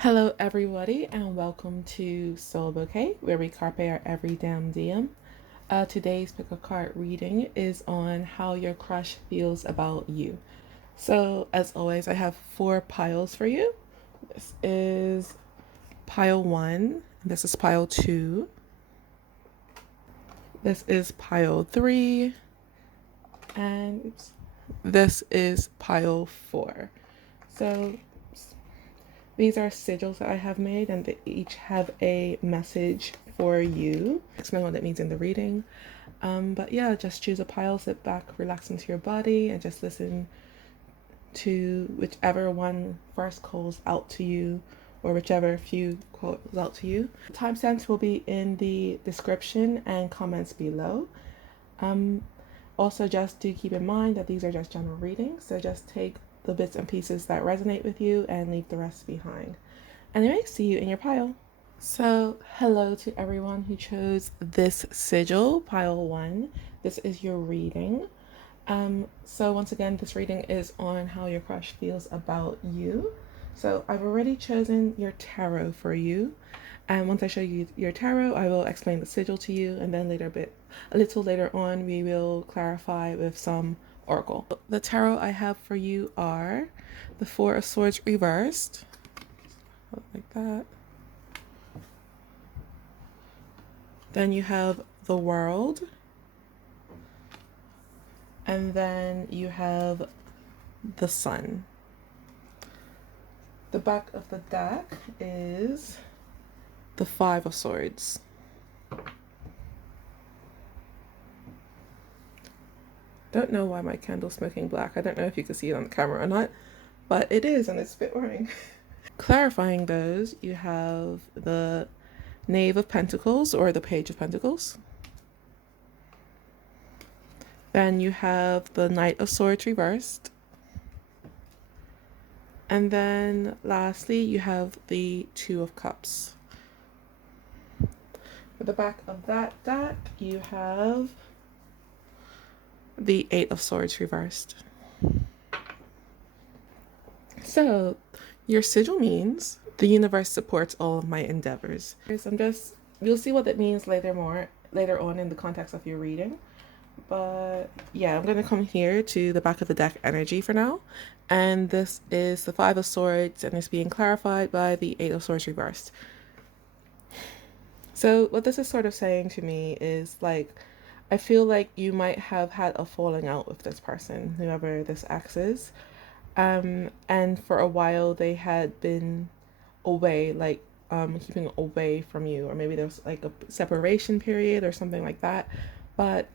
Hello, everybody, and welcome to Soul Bouquet, where we carpe our every damn diem. Today's pick a card reading is on how your crush feels about you. So, as always, I have 4 piles for you. This is pile 1, this is pile 2, this is pile 3, and this is pile 4. So, these are sigils that I have made, and they each have a message for you. Explain what that means in the reading. But yeah, just choose a pile, sit back, relax into your body, and just listen to whichever one first calls out to you, or whichever few calls out to you. Timestamps will be in the description and comments below. Also, just do keep in mind that these are just general readings, so just take the bits and pieces that resonate with you and leave the rest behind. Anyway, see you in your pile. So, hello to everyone who chose this sigil, pile 1. This is your reading. So once again, this reading is on how your crush feels about you. So I've already chosen your tarot for you. And once I show you your tarot, I will explain the sigil to you, and then a little later on, we will clarify with some oracle. The tarot I have for you are the 4 of Swords reversed, like that. Then you have the World, and then you have the Sun. The back of the deck is the 5 of Swords. Don't know why my candle's smoking black. I don't know if you can see it on the camera or not, but it is, and it's a bit worrying. Clarifying those, you have the Knave of Pentacles, or the Page of Pentacles. Then you have the Knight of Swords reversed. And then lastly, you have the 2 of Cups. For the back of that deck, you have the 8 of Swords reversed. So, your sigil means the universe supports all of my endeavors. You'll see what that means later on in the context of your reading. But yeah, I'm going to come here to the back of the deck energy for now. And this is the 5 of Swords, and it's being clarified by the 8 of Swords reversed. So what this is sort of saying to me is, like, I feel like you might have had a falling out with this person, whoever this ex is. And for a while they had been away, like keeping away from you, or maybe there's like a separation period or something like that. But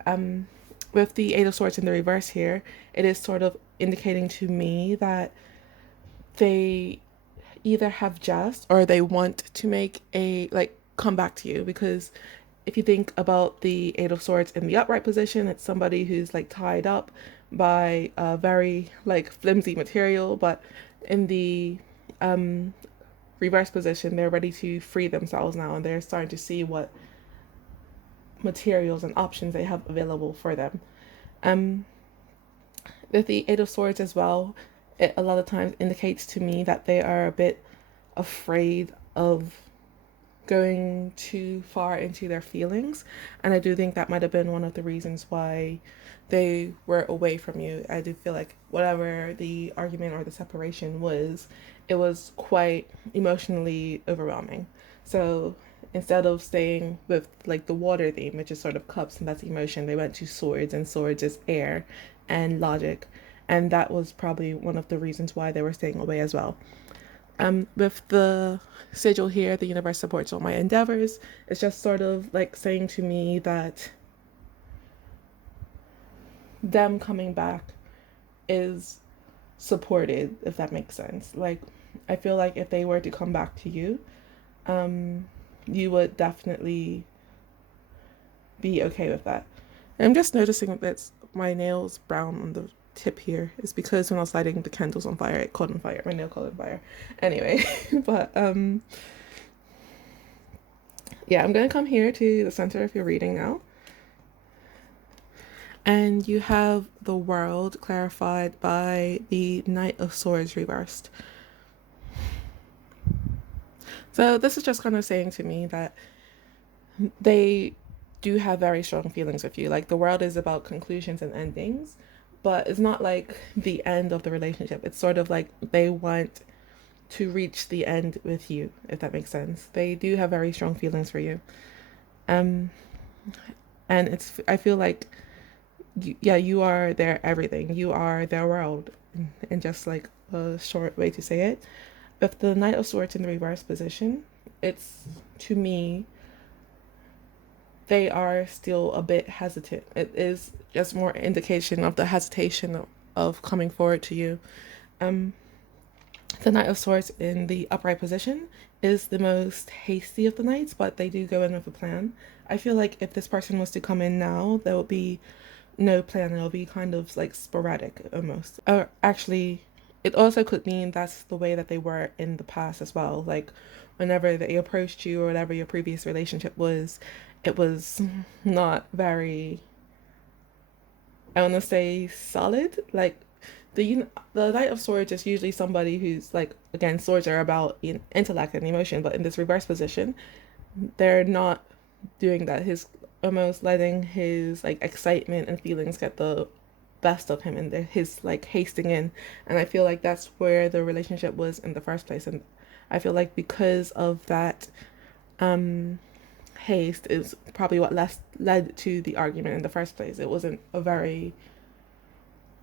with the 8 of Swords in the reverse here, it is sort of indicating to me that they either have just, or they want to make come back to you, because if you think about the 8 of Swords in the upright position, it's somebody who's like tied up by a very like flimsy material, but in the reverse position, they're ready to free themselves now, and they're starting to see what materials and options they have available for them. With the 8 of Swords as well, it a lot of times indicates to me that they are a bit afraid of going too far into their feelings, and I do think that might have been one of the reasons why they were away from you. I do feel like whatever the argument or the separation was, it was quite emotionally overwhelming. So instead of staying with like the water theme, which is sort of cups and that's emotion, they went to swords, and swords is air and logic, and that was probably one of the reasons why they were staying away as well. With the sigil here, the universe supports all my endeavors. It's just sort of like saying to me that them coming back is supported, if that makes sense. Like, I feel like if they were to come back to you, you would definitely be okay with that. And I'm just noticing that my nail's brown on the tip here. Is because when I was lighting the candles on fire, it caught on fire. My nail caught on fire. Anyway, but yeah, I'm gonna come here to the center of your reading now. And you have the World clarified by the Knight of Swords reversed. So this is just kind of saying to me that they do have very strong feelings with you. Like the world is about conclusions and endings, but it's not like the end of the relationship. It's sort of like they want to reach the end with you, if that makes sense. They do have very strong feelings for you. Um, and I feel like, yeah, you are their everything. You are their world, in just like a short way to say it. With the Knight of Swords in the reverse position, it's, to me, they are still a bit hesitant. It is just more indication of the hesitation of coming forward to you. Um, the Knight of Swords in the upright position is the most hasty of the knights, but they do go in with a plan. I feel like if this person was to come in now, there will be no plan. It'll be kind of like sporadic almost. Or actually, it also could mean that's the way that they were in the past as well. Like whenever they approached you or whatever your previous relationship was, it was not very, I want to say, solid. Like the Knight of Swords is usually somebody who's like, again, swords are about intellect and emotion, but in this reverse position, they're not doing that. He's almost letting his like excitement and feelings get the best of him, and his like hasting in. And I feel like that's where the relationship was in the first place. And I feel like because of that haste is probably what led to the argument in the first place. It wasn't a very,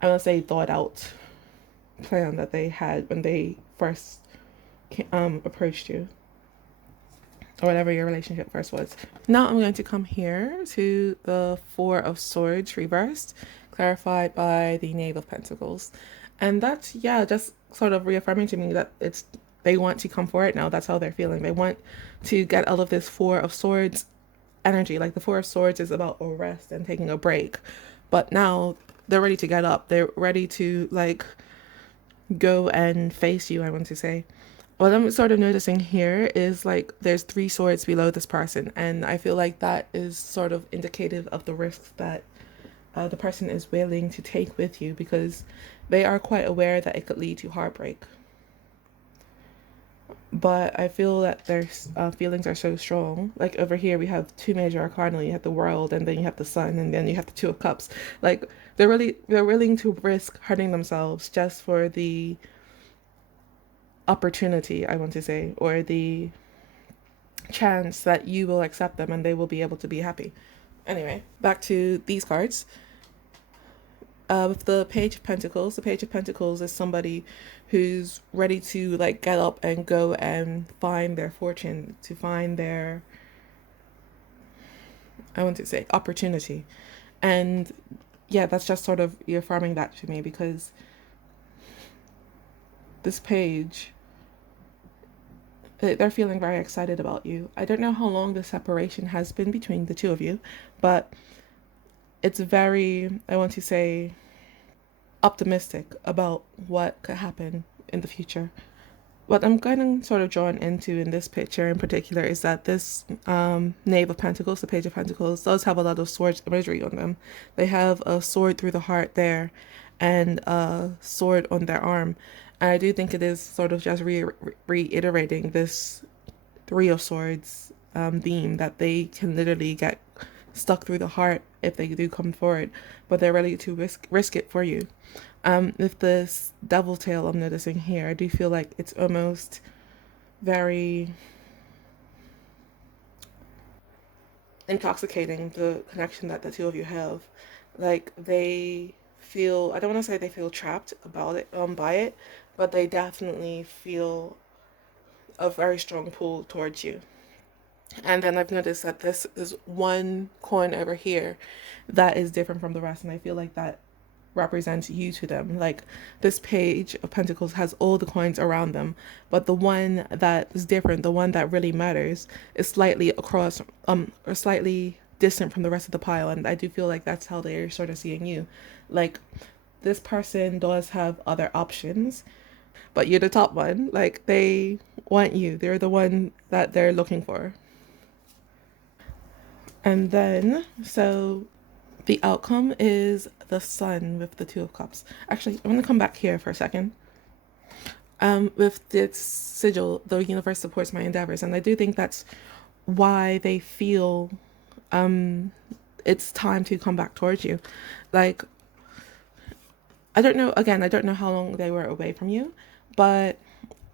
I want to say, thought out plan that they had when they first approached you, or whatever your relationship first was. Now I'm going to come here to the Four of Swords reversed, clarified by the Knave of Pentacles. And that's, yeah, just sort of reaffirming to me that they want to come forward now. That's how they're feeling. They want to get out of this Four of Swords energy. Like the Four of Swords is about a rest and taking a break. But now they're ready to get up. They're ready to like go and face you, I want to say. What I'm sort of noticing here is like there's three swords below this person, and I feel like that is sort of indicative of the risks that the person is willing to take with you, because they are quite aware that it could lead to heartbreak. But I feel that their feelings are so strong. Like over here, we have two major arcana. You have the World, and then you have the Sun, and then you have the Two of Cups. Like they're willing to risk hurting themselves just for the opportunity, I want to say, or the chance that you will accept them and they will be able to be happy. Anyway, back to these cards. With the Page of Pentacles, the Page of Pentacles is somebody who's ready to like get up and go and find their fortune, to find their, I want to say, opportunity. And yeah, that's just sort of reaffirming that to me, because this page, they're feeling very excited about you. I don't know how long the separation has been between the two of you, but it's very, I want to say, optimistic about what could happen in the future. What I'm getting sort of drawn into in this picture in particular is that this Knave of Pentacles, the Page of Pentacles, does have a lot of swords imagery on them. They have a sword through the heart there and a sword on their arm. And I do think it is sort of just reiterating this Three of Swords theme, that they can literally get stuck through the heart if they do come forward, but they're ready to risk it for you. With this devil tail I'm noticing here, I do feel like it's almost very intoxicating, the connection that the two of you have. Like they feel, I don't want to say they feel trapped about it, by it, but they definitely feel a very strong pull towards you. And then I've noticed that this is one coin over here that is different from the rest, and I feel like that represents you to them. Like this Page of Pentacles has all the coins around them, but the one that is different, the one that really matters, is slightly across, or slightly distant from the rest of the pile. And I do feel like that's how they're sort of seeing you. Like this person does have other options, but you're the top one. Like they want you. They're the one that they're looking for. And then, so the outcome is the Sun with the Two of Cups. Actually, I'm going to come back here for a second. With this sigil, the universe supports my endeavors, and I do think that's why they feel it's time to come back towards you. Like, I don't know, again, I don't know how long they were away from you, but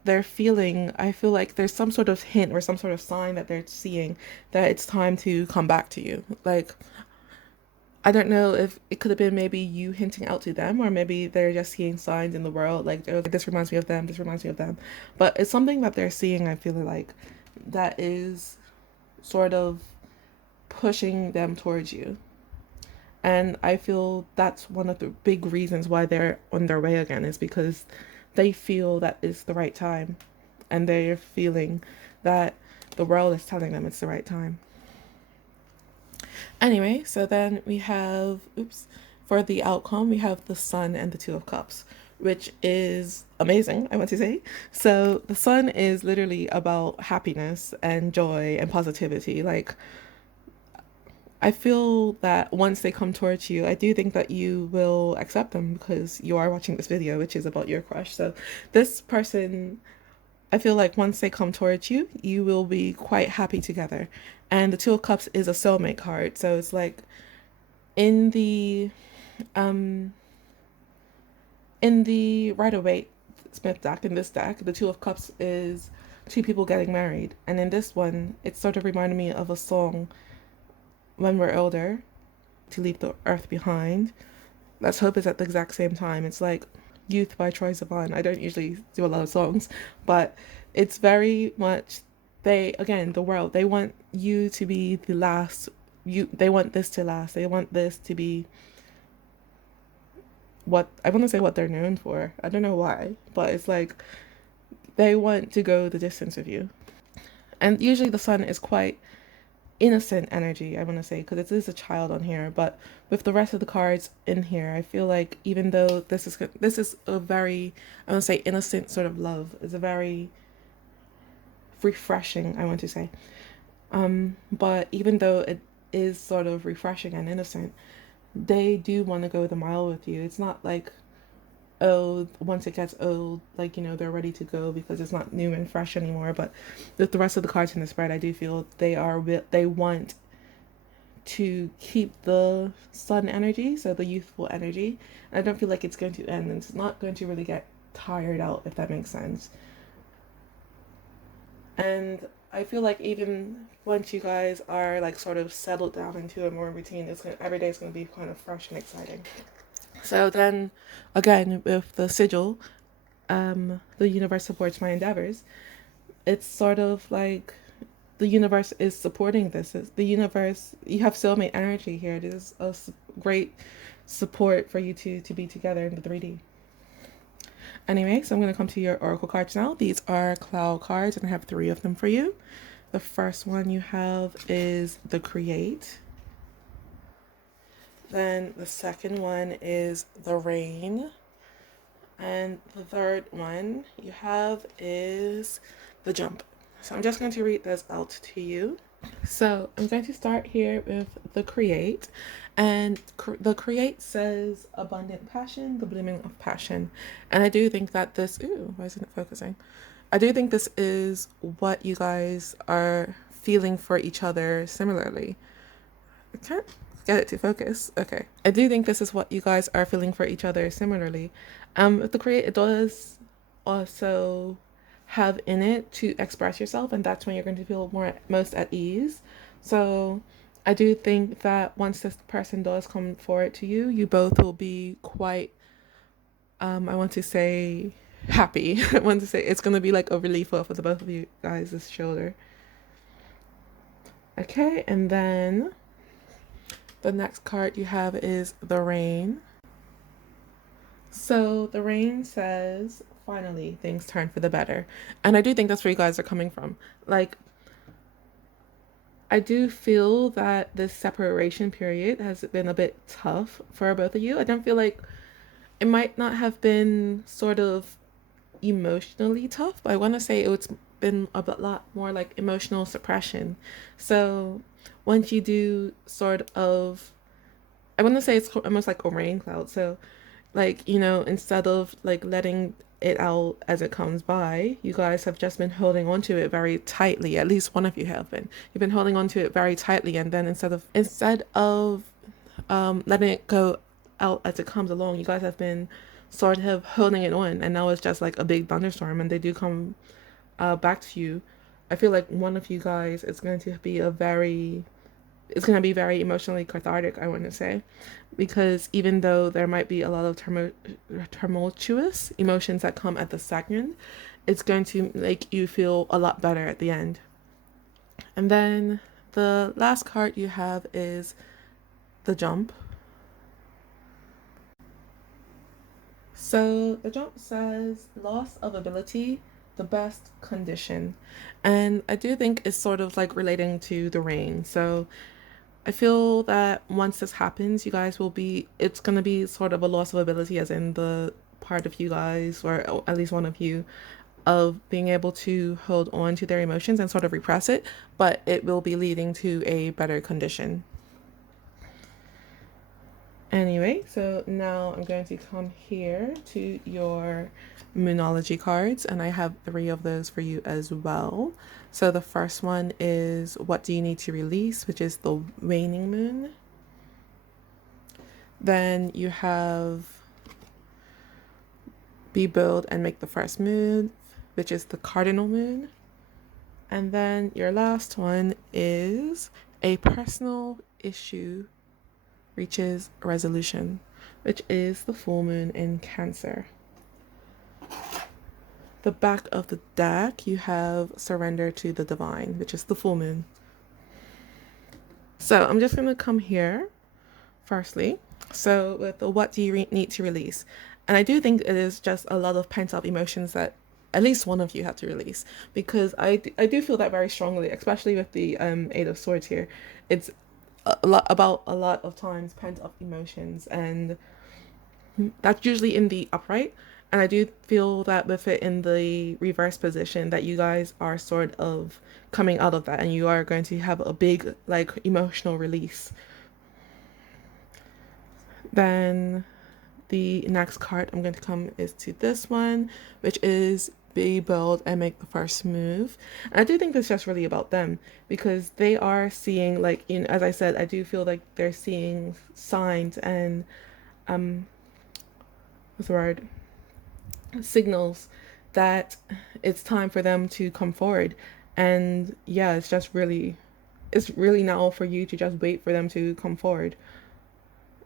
they're feeling, I feel like there's some sort of hint or some sort of sign that they're seeing that it's time to come back to you. Like, I don't know if it could have been maybe you hinting out to them, or maybe they're just seeing signs in the world, like, "Oh, this reminds me of them, this reminds me of them." But it's something that they're seeing, I feel like, that is sort of pushing them towards you. And I feel that's one of the big reasons why they're on their way again, is because they feel that it's the right time. And they're feeling that the world is telling them it's the right time. Anyway, so then we have, for the outcome, we have the Sun and the Two of Cups, which is amazing, I want to say. So the Sun is literally about happiness and joy and positivity. Like, I feel that once they come towards you, I do think that you will accept them because you are watching this video, which is about your crush. So this person, I feel like once they come towards you, you will be quite happy together. And the Two of Cups is a soulmate card. So it's like in the um Rider-Waite Smith deck, in this deck, the Two of Cups is two people getting married. And in this one, it sort of reminded me of a song, "When We're Older, to Leave the Earth Behind." Let's Hope is at the exact same time. It's like Youth by Troye Sivan. I don't usually do a lot of songs, but it's very much, they, again, the world, they want you to be the last, they want this to last. They want this to be what, I want to say what they're known for. I don't know why, but it's like they want to go the distance with you. And usually the Sun is quite innocent energy, I want to say, because it is a child on here. But with the rest of the cards in here, I feel like even though this is a very, I want to say, innocent sort of love, is a very refreshing, I want to say. But even though it is sort of refreshing and innocent, they do want to go the mile with you. It's not like, oh, once it gets old, like, they're ready to go because it's not new and fresh anymore. But with the rest of the cards in the spread, I do feel they want to keep the Sun energy, so the youthful energy. And I don't feel like it's going to end, and it's not going to really get tired out, if that makes sense. And I feel like even once you guys are like sort of settled down into a more routine, every day is going to be kind of fresh and exciting. So then, again, with the sigil, the universe supports my endeavors. It's sort of like the universe is supporting this. It's the universe, you have soulmate energy here. It is a great support for you to be together in the 3D. Anyway, so I'm going to come to your oracle cards now. These are Clow Cards, and I have 3 of them for you. The first one you have is the Create. Then the second one is the Rain. And the third one you have is the Jump. So I'm just going to read this out to you. So I'm going to start here with the Create. And the Create says abundant passion, the blooming of passion. And I do think that this, why isn't it focusing? I do think this is what you guys are feeling for each other similarly. I can't get it to focus. Okay. I do think this is what you guys are feeling for each other similarly. With the Create, it does also have in it to express yourself, and that's when you're going to feel most at ease. So I do think that once this person does come forward to you, you both will be quite, I want to say, happy. I want to say it's going to be like a relief off of the both of you guys' shoulder. Okay, and then the next card you have is the Rain. So the Rain says, finally, things turn for the better. And I do think that's where you guys are coming from. Like, I do feel that this separation period has been a bit tough for both of you. I don't feel like it might not have been sort of emotionally tough, but I want to say it's been a lot more like emotional suppression. So once you do sort of, I want to say it's almost like a rain cloud. So like, instead of like letting it out as it comes by. You guys have just been holding on to it very tightly. At least one of you have been. You've been holding on to it very tightly, and then instead of letting it go out as it comes along, you guys have been sort of holding it on, and now it's just like a big thunderstorm, and they do come back to you. I feel like one of you guys is going to be it's going to be very emotionally cathartic, I want to say, because even though there might be a lot of tumultuous emotions that come at the second, it's going to make you feel a lot better at the end. And then the last card you have is the Jump. So the Jump says loss of ability, the best condition. And I do think it's sort of like relating to the rain. So I feel that once this happens, you guys it's going to be sort of a loss of ability, as in the part of you guys, or at least one of you, of being able to hold on to their emotions and sort of repress it, but it will be leading to a better condition. Anyway, so now I'm going to come here to your Moonology cards, and I have 3 of those for you as well. So the first one is What Do You Need to Release, which is the Waning Moon. Then you have Be Bold and Make the First Move, which is the Cardinal Moon. And then your last one is A Personal Issue Reaches Resolution, which is the Full Moon in Cancer. The back of the deck, you have Surrender to the Divine, which is the Full Moon. So I'm just going to come here firstly. So with the What Do You Need to Release? And I do think it is just a lot of pent up emotions that at least one of you have to release, because I do feel that very strongly, especially with the 8 of Swords here. It's a lot of times pent up emotions, and that's usually in the upright, and I do feel that with it in the reverse position, that you guys are sort of coming out of that, and you are going to have a big like emotional release. Then the next card I'm going to come is to this one, which is Be Bold and Make the First Move. And I do think it's just really about them, because they are seeing, like, you know, as I said, I do feel like they're seeing signs and what's the word? Signals that it's time for them to come forward. And yeah, it's really now for you to just wait for them to come forward.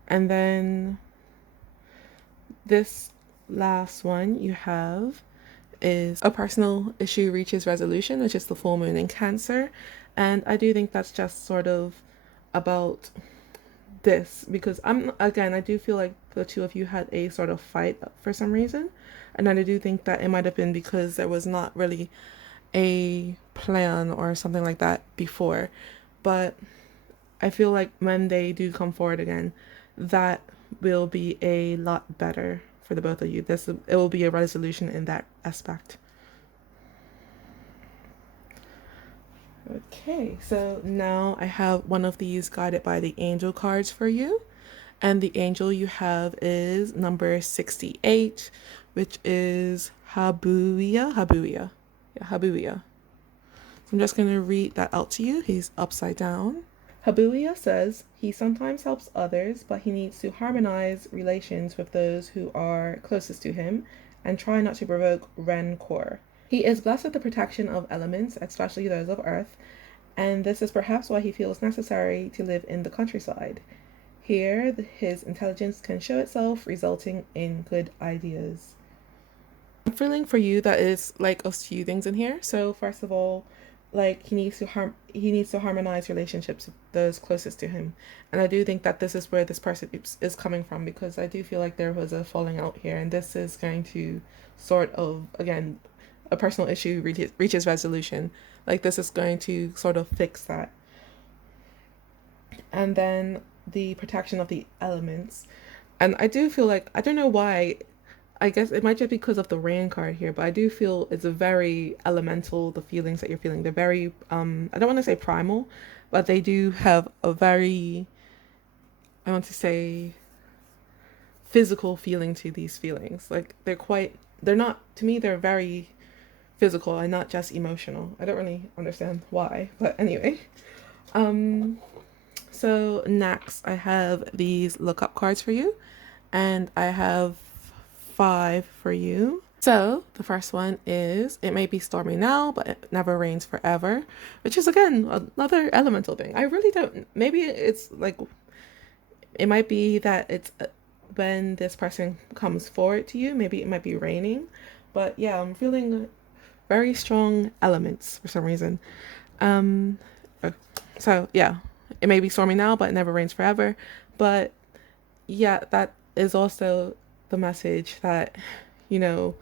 And then this last one you have is A Personal Issue Reaches Resolution, which is the Full Moon in Cancer. And I do think that's just sort of about this, because I do feel like the two of you had a sort of fight for some reason. And I do think that it might have been because there was not really a plan or something like that before. But I feel like when they do come forward again, that will be a lot better for the both of you. It will be a resolution in that aspect. Okay, so now I have one of these guided by the angel cards for you. And the angel you have is number 68, which is Habuya. Yeah, Habuya. So I'm just going to read that out to you. He's upside down. Habuya says he sometimes helps others, but he needs to harmonize relations with those who are closest to him and try not to provoke rancor. He is blessed with the protection of elements, especially those of earth, and this is perhaps why he feels necessary to live in the countryside. Here, his intelligence can show itself, resulting in good ideas. I'm feeling for you that is like a few things in here. So first of all, like he needs to harmonize relationships with those closest to him, and I do think that this is where this person is coming from, because I do feel like there was a falling out here, and this is going to sort of, again, a personal issue reaches resolution. Like this is going to sort of fix that. And then the protection of the elements, and I do feel like, I don't know why, I guess it might just be because of the rain card here, but I do feel it's a very elemental, the feelings that you're feeling. They're very, I don't want to say primal, but they do have a very, I want to say, physical feeling to these feelings. Like they're quite they're not, to me, they're very physical and not just emotional. I don't really understand why, but anyway. So next I have these lookup cards for you, and I have 5 for you. So the first one is, it may be stormy now, but it never rains forever, which is again another elemental thing. I really don't, maybe it's like, it might be that it's when this person comes forward to you, maybe it might be raining, but yeah, I'm feeling very strong elements for some reason. So yeah, it may be stormy now, but it never rains forever. But yeah, that is also the message that, you know,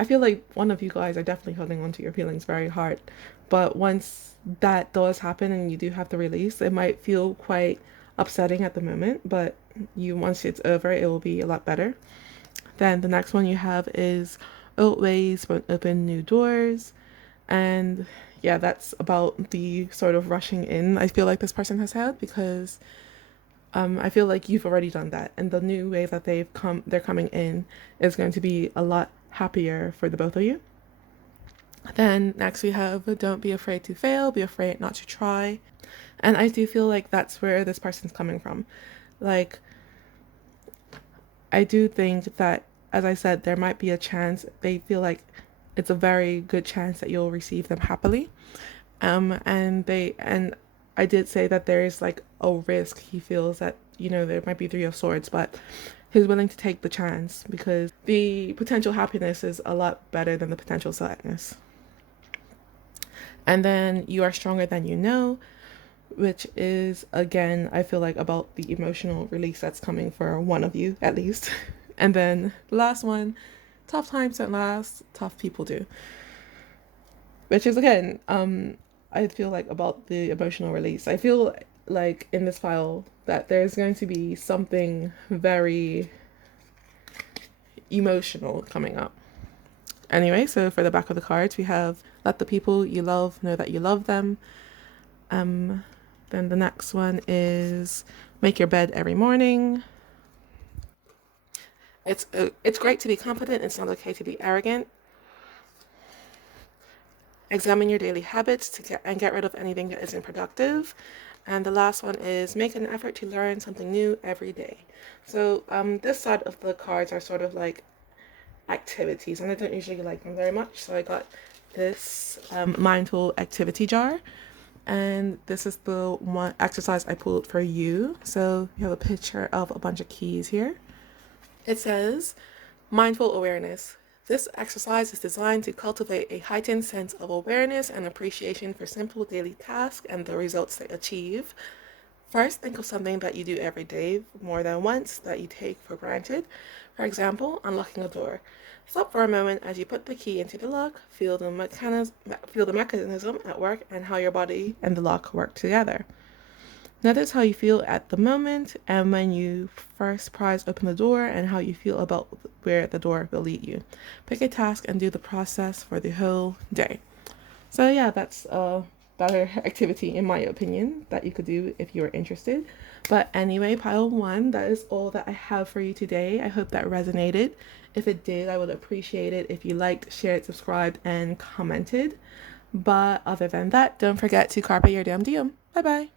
I feel like one of you guys are definitely holding on to your feelings very hard. But once that does happen and you do have to release, it might feel quite upsetting at the moment, but once it's over, it will be a lot better. Then the next one you have is old ways won't open new doors. And yeah, that's about the sort of rushing in I feel like this person has had, because I feel like you've already done that, and the new way that they're coming in is going to be a lot happier for the both of you. Then next we have don't be afraid to fail, be afraid not to try. And I do feel like that's where this person's coming from. Like, I do think that, as I said, there might be a chance, they feel like it's a very good chance that you'll receive them happily. And I did say that there is like a risk. He feels that, you know, there might be 3 of Swords, but he's willing to take the chance because the potential happiness is a lot better than the potential sadness. And then you are stronger than you know, which is, again, I feel like about the emotional release that's coming for one of you at least. And then the last one, tough times don't last, tough people do. Which is, again, I feel like about the emotional release. I feel like in this file that there's going to be something very emotional coming up. Anyway, so for the back of the cards, we have let the people you love know that you love them. Then the next one is make your bed every morning. It's great to be confident. It's not okay to be arrogant. Examine your daily habits and get rid of anything that isn't productive. And the last one is make an effort to learn something new every day. So this side of the cards are sort of like activities, and I don't usually like them very much. So I got this mindful activity jar, and this is the one exercise I pulled for you. So you have a picture of a bunch of keys here. It says mindful awareness. This exercise is designed to cultivate a heightened sense of awareness and appreciation for simple daily tasks and the results they achieve. First, think of something that you do every day more than once that you take for granted. For example, unlocking a door. Stop for a moment as you put the key into the lock, feel the mechanism at work and how your body and the lock work together. Notice how you feel at the moment and when you first prise open the door, and how you feel about where the door will lead you. Pick a task and do the process for the whole day. So yeah, that's a better activity in my opinion that you could do if you were interested. But anyway, pile 1, that is all that I have for you today. I hope that resonated. If it did, I would appreciate it if you liked, shared, subscribed, and commented. But other than that, don't forget to carpe your diem. Bye bye.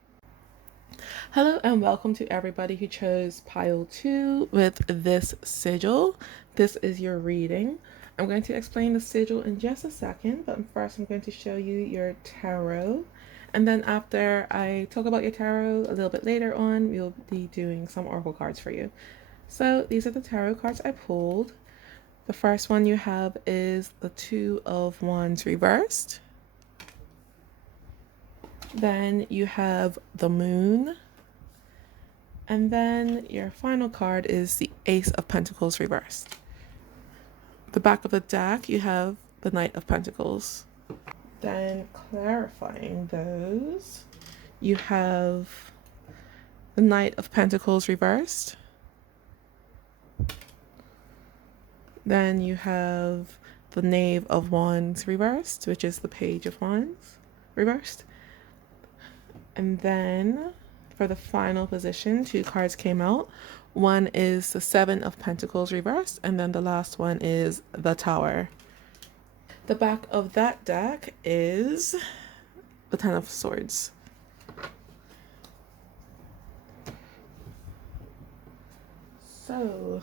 Hello and welcome to everybody who chose pile 2 with this sigil. This is your reading. I'm going to explain the sigil in just a second, but first I'm going to show you your tarot. And then after I talk about your tarot a little bit later on, we'll be doing some oracle cards for you. So these are the tarot cards I pulled. The first one you have is the 2 of Wands reversed. Then you have the Moon. And then your final card is the Ace of Pentacles reversed. The back of the deck, you have the Knight of Pentacles. Then clarifying those, you have the Knight of Pentacles reversed. Then you have the Knave of Wands reversed, which is the Page of Wands reversed. And then for the final position, 2 cards came out. One is the Seven of Pentacles reversed, and then the last one is the Tower. The back of that deck is the Ten of Swords. So,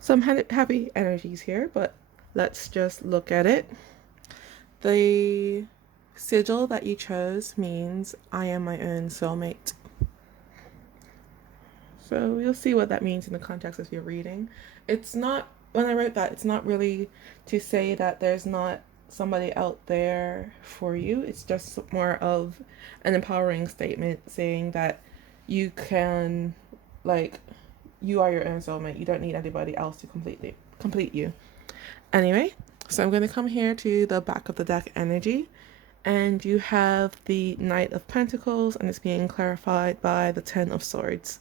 some happy energies here, but let's just look at it. The sigil that you chose means I am my own soulmate. So you'll see what that means in the context of your reading. It's not, when I wrote that, it's not really to say that there's not somebody out there for you. It's just more of an empowering statement saying that you can, like, you are your own soulmate. You don't need anybody else to complete you. Anyway, so I'm going to come here to the back of the deck energy, and you have the Knight of Pentacles, and it's being clarified by the Ten of Swords.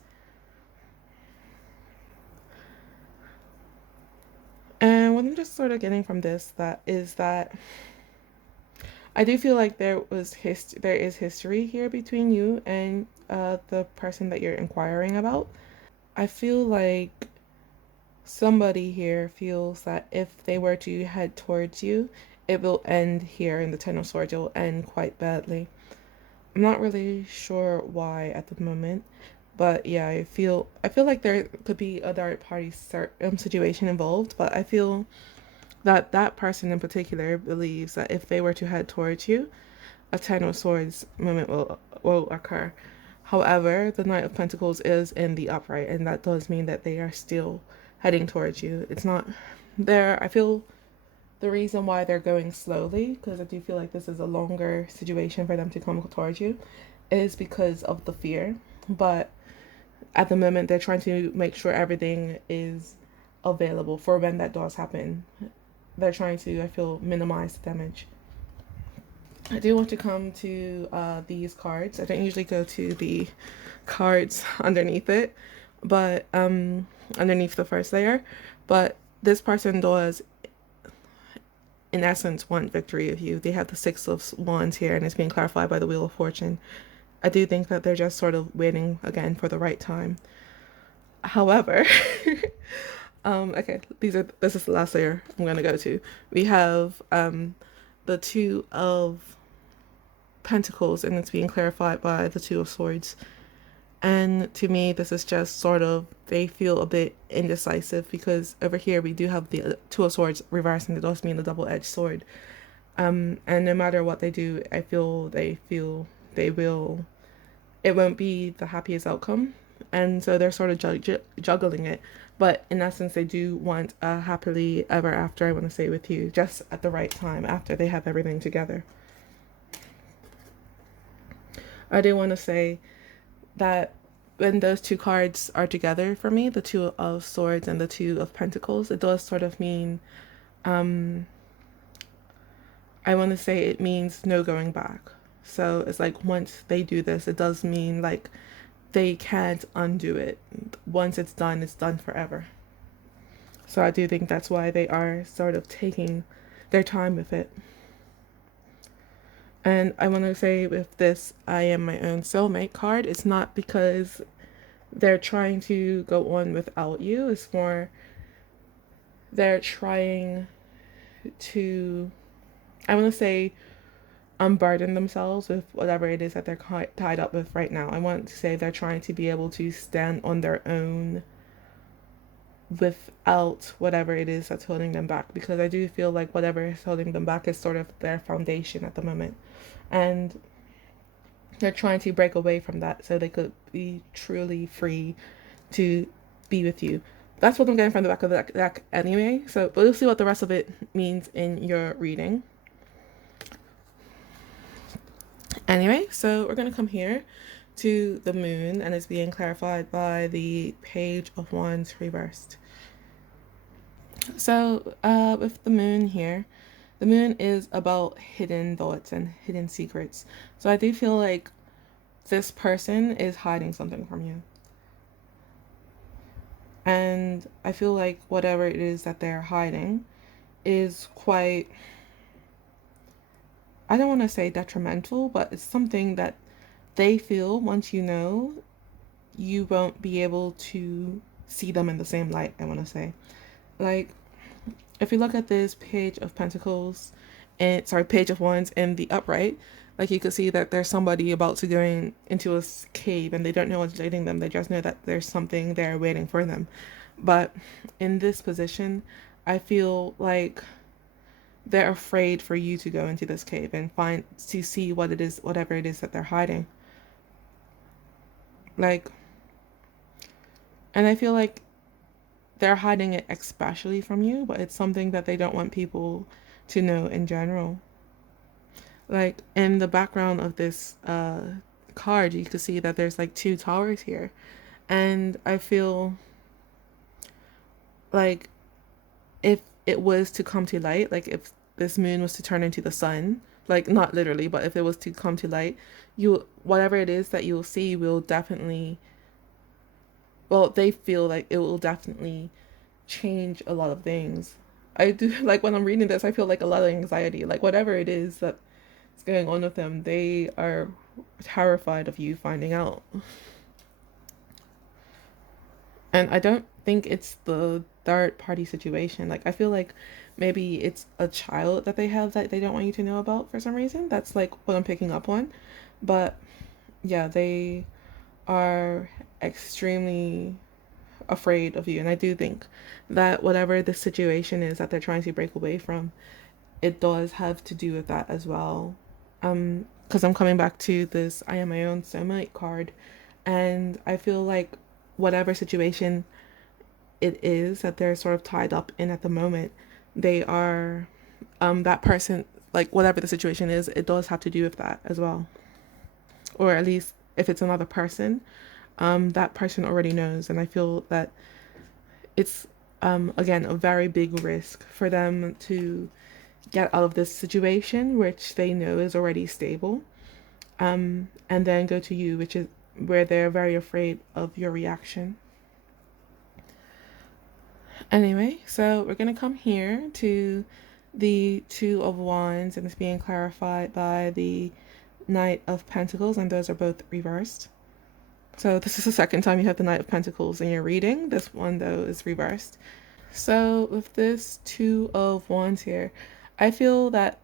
And what I'm just sort of getting from this is that I do feel like there is history here between you and the person that you're inquiring about. I feel like somebody here feels that if they were to head towards you, it will end here in the Ten of Swords. It will end quite badly. I'm not really sure why at the moment, but yeah, I feel like there could be a third party situation involved, but I feel that that person in particular believes that if they were to head towards you, a Ten of Swords moment will occur. However, the Knight of Pentacles is in the upright, and that does mean that they are still heading towards you. It's not there. I feel the reason why they're going slowly, because I do feel like this is a longer situation for them to come towards you, is because of the fear. But at the moment, they're trying to make sure everything is available for when that does happen. They're trying to, I feel, minimize the damage. I do want to come to these cards. I don't usually go to the cards underneath it, but underneath the first layer. But this person does, in essence, want victory of you. They have the Six of Wands here, and it's being clarified by the Wheel of Fortune. I do think that they're just sort of waiting again for the right time. However, okay, this is the last layer I'm gonna go to. We have the Two of Pentacles, and it's being clarified by the Two of Swords. And to me, this is just sort of, they feel a bit indecisive, because over here we do have the Two of Swords reversed, and it does mean the double-edged sword. And no matter what they do, I feel they will, it won't be the happiest outcome. And so they're sort of juggling it. But in essence, they do want a happily ever after, I want to say, with you, just at the right time, after they have everything together. I do want to say that when those two cards are together for me, the Two of Swords and the Two of Pentacles, it does sort of mean, I want to say it means no going back. So it's like once they do this, it does mean like they can't undo it. Once it's done forever. So I do think that's why they are sort of taking their time with it. And I want to say with this I am my own soulmate card, it's not because they're trying to go on without you. It's more they're trying to, I want to say, unburden themselves with whatever it is that they're tied up with right now. I want to say they're trying to be able to stand on their own without whatever it is that's holding them back, because I do feel like whatever is holding them back is sort of their foundation at the moment, and they're trying to break away from that so they could be truly free to be with you. That's what I'm getting from the back of the deck anyway, so we'll see what the rest of it means in your reading. Anyway, so we're going to come here to the moon, and it's being clarified by the Page of Wands reversed. So with the moon here, the moon is about hidden thoughts and hidden secrets. So I do feel like this person is hiding something from you. And I feel like whatever it is that they're hiding is quite, I don't want to say detrimental, but it's something that they feel once you know, you won't be able to see them in the same light, I want to say. Like, if you look at this page of pentacles, and sorry, page of wands in the upright, like you could see that there's somebody about to go into a cave, and they don't know what's leading them. They just know that there's something there waiting for them. But in this position, I feel like they're afraid for you to go into this cave and to see what it is, whatever it is that they're hiding. Like, and I feel like they're hiding it especially from you, but it's something that they don't want people to know in general. Like, in the background of this card, you can see that there's like 2 towers here. And I feel like if it was to come to light, like if this moon was to turn into the sun, like not literally, but if it was to come to light, whatever it is that you'll see will definitely, well, they feel like it will definitely change a lot of things. I do, like when I'm reading this, I feel like a lot of anxiety, like whatever it is that's going on with them, they are terrified of you finding out. And I don't think it's the third party situation. Like, I feel like maybe it's a child that they have that they don't want you to know about for some reason. That's like what I'm picking up on. But yeah, they are extremely afraid of you. And I do think that whatever the situation is that they're trying to break away from, it does have to do with that as well. Because I'm coming back to this I am my own soulmate card, and I feel like whatever situation it is that they're sort of tied up in at the moment, they are that person, like whatever the situation is, it does have to do with that as well. Or at least if it's another person, that person already knows. And I feel that it's again a very big risk for them to get out of this situation, which they know is already stable, and then go to you, which is where they're very afraid of your reaction. Anyway, so we're going to come here to the 2 of Wands, and it's being clarified by the Knight of Pentacles, and those are both reversed. So this is the second time you have the Knight of Pentacles in your reading. This one, though, is reversed. So with this 2 of Wands here, I feel that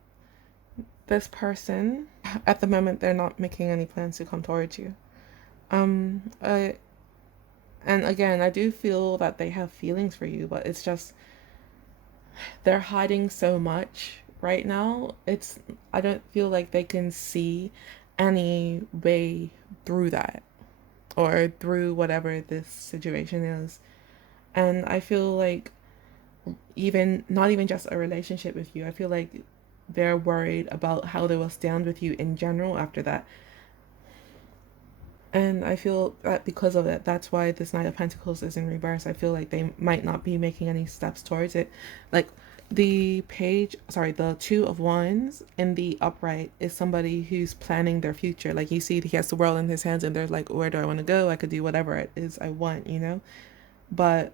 this person, at the moment, they're not making any plans to come towards you. And again, I do feel that they have feelings for you, but it's just they're hiding so much right now. I don't feel like they can see any way through that or through whatever this situation is. And I feel like not even just a relationship with you, I feel like they're worried about how they will stand with you in general after that. And I feel that because of it, that's why this Knight of Pentacles is in reverse. I feel like they might not be making any steps towards it. Like the 2 of Wands in the upright is somebody who's planning their future. Like you see, he has the world in his hands and they're like, where do I want to go? I could do whatever it is I want, you know? But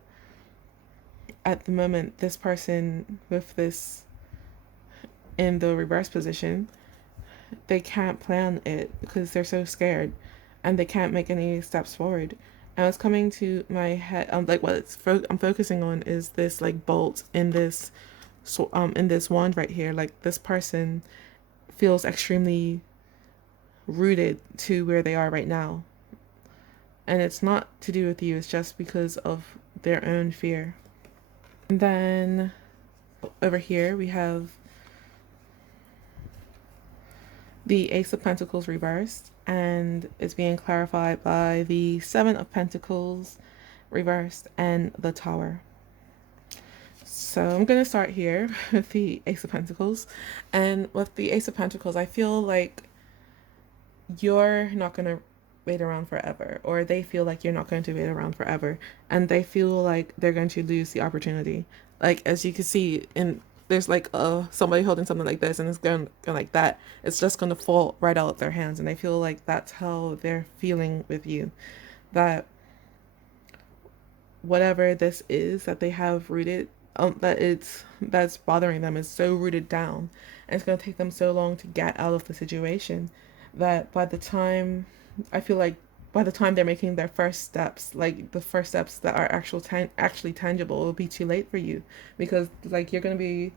at the moment, this person with this in the reverse position, they can't plan it because they're so scared and they can't make any steps forward. And what's coming to my head, like what I'm focusing on is this like bolt in this wand right here. Like this person feels extremely rooted to where they are right now. And it's not to do with you, it's just because of their own fear. And then over here we have the Ace of Pentacles reversed, and it's being clarified by the 7 of Pentacles reversed and the Tower. So I'm going to start here with the Ace of Pentacles. And with the Ace of Pentacles, I feel like you're not going to wait around forever, or they feel like you're not going to wait around forever, and they feel like they're going to lose the opportunity. Like as you can see there's like somebody holding something like this and it's going like that, it's just going to fall right out of their hands. And I feel like that's how they're feeling with you, that whatever this is that they have rooted, that's bothering them is so rooted down, and it's going to take them so long to get out of the situation that by the time, I feel like by the time they're making their first steps, like the first steps that are actually tangible, it will be too late for you, because like you're gonna be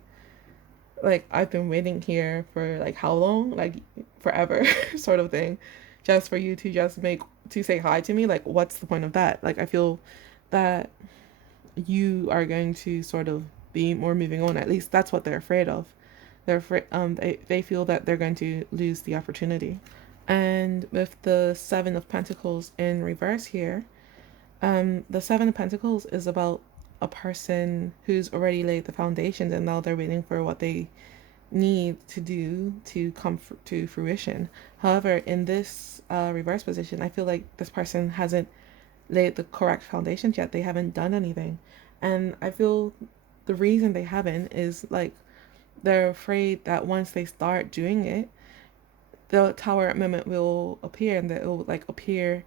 like, I've been waiting here for like how long, like forever, sort of thing, just for you to just make to say hi to me. Like, what's the point of that? Like, I feel that you are going to sort of be more moving on. At least that's what they're afraid of. They're afraid, they feel that they're going to lose the opportunity. And with the Seven of Pentacles in reverse here, the Seven of Pentacles is about a person who's already laid the foundations, and now they're waiting for what they need to do to come to fruition. However, in this reverse position, I feel like this person hasn't laid the correct foundations yet. They haven't done anything. And I feel the reason they haven't is like they're afraid that once they start doing it, the tower moment will appear, and that it will like appear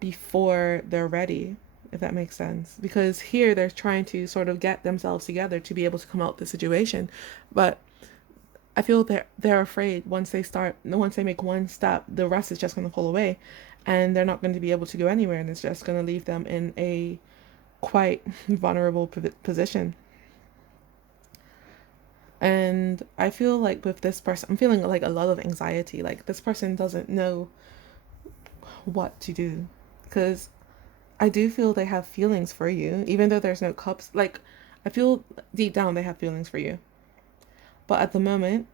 before they're ready, if that makes sense. Because here they're trying to sort of get themselves together to be able to come out the situation. But I feel they're afraid once they make one step, the rest is just going to fall away, and they're not going to be able to go anywhere, and it's just going to leave them in a quite vulnerable position. And I feel like with this person, I'm feeling like a lot of anxiety. Like this person doesn't know what to do, because I do feel they have feelings for you, even though there's no cups. Like, I feel deep down they have feelings for you. But at the moment,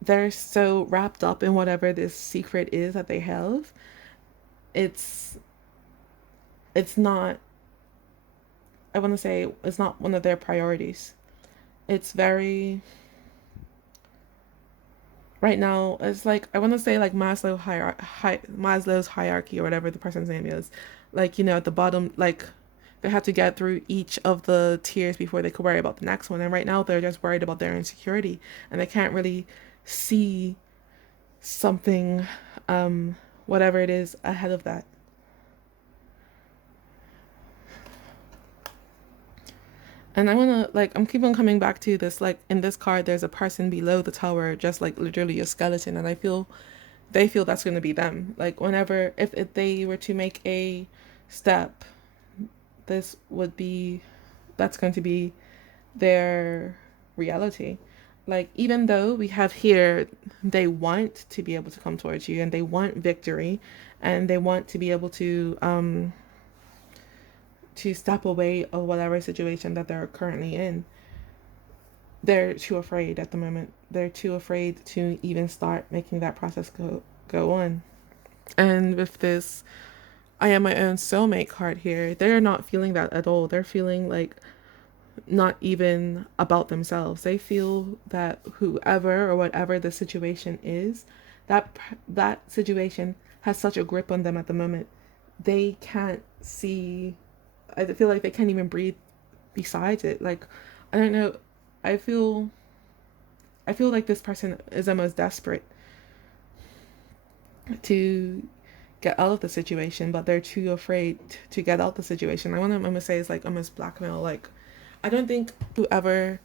they're so wrapped up in whatever this secret is that they have. It's not, I want to say, it's not one of their priorities. It's very, right now, it's like, I want to say like Maslow's hierarchy, or whatever the person's name is. Like, you know, at the bottom, like they have to get through each of the tiers before they could worry about the next one. And right now they're just worried about their insecurity, and they can't really see something, whatever it is ahead of that. And I want to, like, I'm keep on coming back to this, like, in this card, there's a person below the tower, just like literally a skeleton. And I feel, they feel that's going to be them. Like, whenever, if they were to make a step, this would be, that's going to be their reality. Like, even though we have here, they want to be able to come towards you, and they want victory, and they want to be able to step away of whatever situation that they're currently in. They're too afraid at the moment. They're too afraid to even start making that process go on. And with this I am my own soulmate card here, they're not feeling that at all. They're feeling like not even about themselves. They feel that whoever or whatever the situation is, that situation has such a grip on them at the moment. They can't see, I feel like they can't even breathe besides it. Like, I don't know. I feel like this person is almost desperate to get out of the situation, but they're too afraid to get out the situation. I want to almost say it's like almost blackmail. Like, I don't think whoever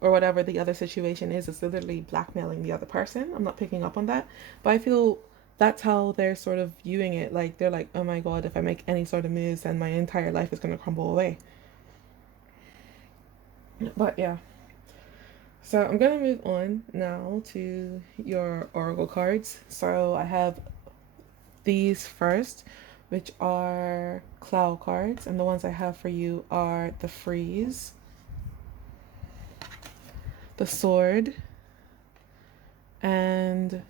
or whatever the other situation is literally blackmailing the other person. I'm not picking up on that, but I feel that's how they're sort of viewing it. Like, they're like, oh my god, if I make any sort of moves, then my entire life is going to crumble away. But yeah, so I'm going to move on now to your oracle cards. So I have these first, which are Clow Cards, and the ones I have for you are the Freeze, the Sword, and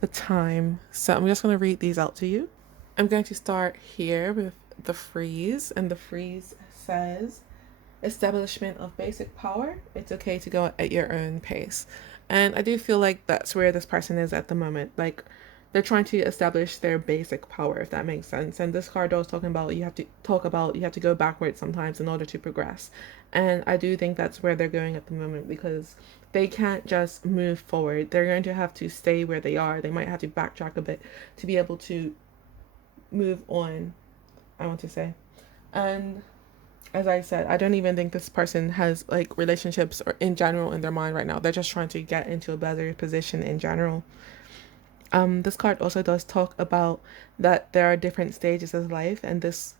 the Time. So I'm just going to read these out to you. I'm going to start here with the Freeze, and the Freeze says, establishment of basic power. It's okay to go at your own pace. And I do feel like that's where this person is at the moment. Like, they're trying to establish their basic power, if that makes sense. And this card I was talking about, you have to go backwards sometimes in order to progress. And I do think that's where they're going at the moment, because they can't just move forward. They're going to have to stay where they are. They might have to backtrack a bit to be able to move on, I want to say. And as I said, I don't even think this person has like relationships or in general in their mind right now. They're just trying to get into a better position in general. This card also does talk about that there are different stages of life, and this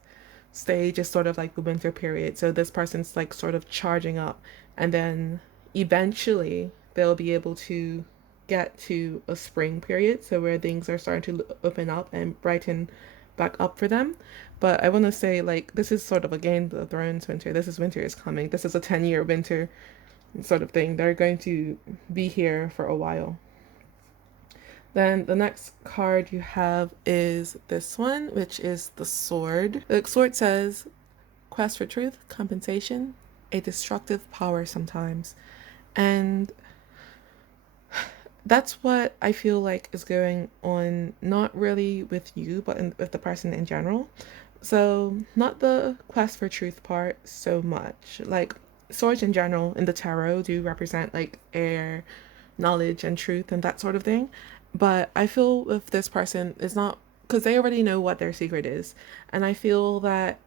stage is sort of like the winter period. So this person's like sort of charging up, and then eventually they'll be able to get to a spring period, so where things are starting to open up and brighten back up for them. But I want to say, like, this is sort of a Game of Thrones winter. This is winter is coming. This is a 10-year winter sort of thing. They're going to be here for a while. Then the next card you have is this one, which is the sword. The sword says, quest for truth, compensation, a destructive power sometimes. And that's what I feel like is going on, not really with you, but with the person in general. So, not the quest for truth part so much. Like, swords in general in the tarot do represent like air, knowledge, and truth, and that sort of thing. But I feel if this person is not, because they already know what their secret is. And I feel that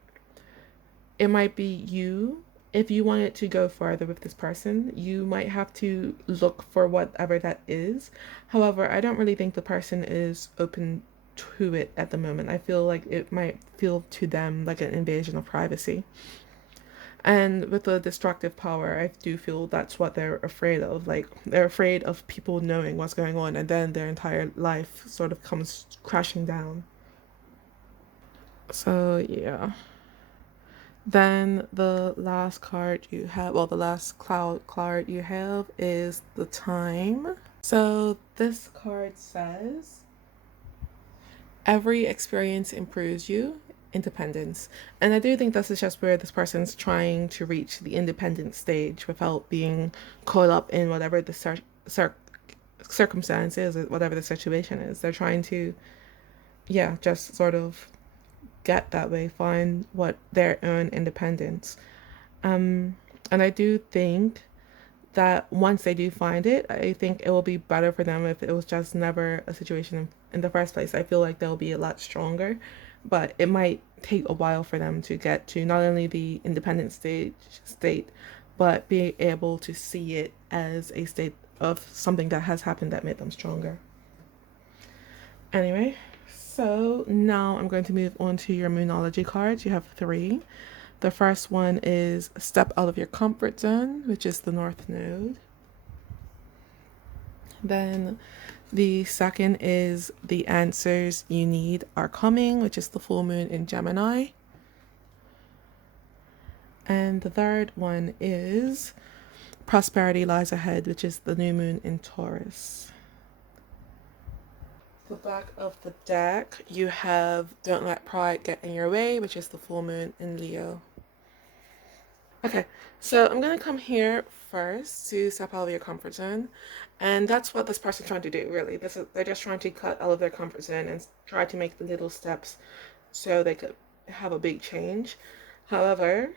it might be you. If you wanted to go further with this person, you might have to look for whatever that is. However, I don't really think the person is open to it at the moment. I feel like it might feel to them like an invasion of privacy. And with the destructive power, I do feel that's what they're afraid of. Like, they're afraid of people knowing what's going on, and then their entire life sort of comes crashing down. So, yeah. Then the last card you have, well, the last cloud card you have is the time. So this card says, every experience improves you, independence. And I do think this is just where this person's trying to reach the independent stage without being caught up in whatever the circumstance is, or whatever the situation is. They're trying to, yeah, just sort of get that way, find what their own independence. And I do think that once they do find it, I think it will be better for them if it was just never a situation in the first place. I feel like they'll be a lot stronger, but it might take a while for them to get to not only the independent state, but being able to see it as a state of something that has happened that made them stronger. Anyway, so now I'm going to move on to your Moonology cards. You have 3. The first one is Step Out of Your Comfort Zone, which is the North Node. Then the second is The Answers You Need Are Coming, which is the Full Moon in Gemini. And the third one is Prosperity Lies Ahead, which is the New Moon in Taurus. The back of the deck, you have Don't Let Pride Get in Your Way, which is the Full Moon in Leo. Okay, so I'm gonna come here first to step out of your comfort zone, and that's what this person's trying to do. Really, they're just trying to cut out of their comfort zone and try to make the little steps so they could have a big change. However,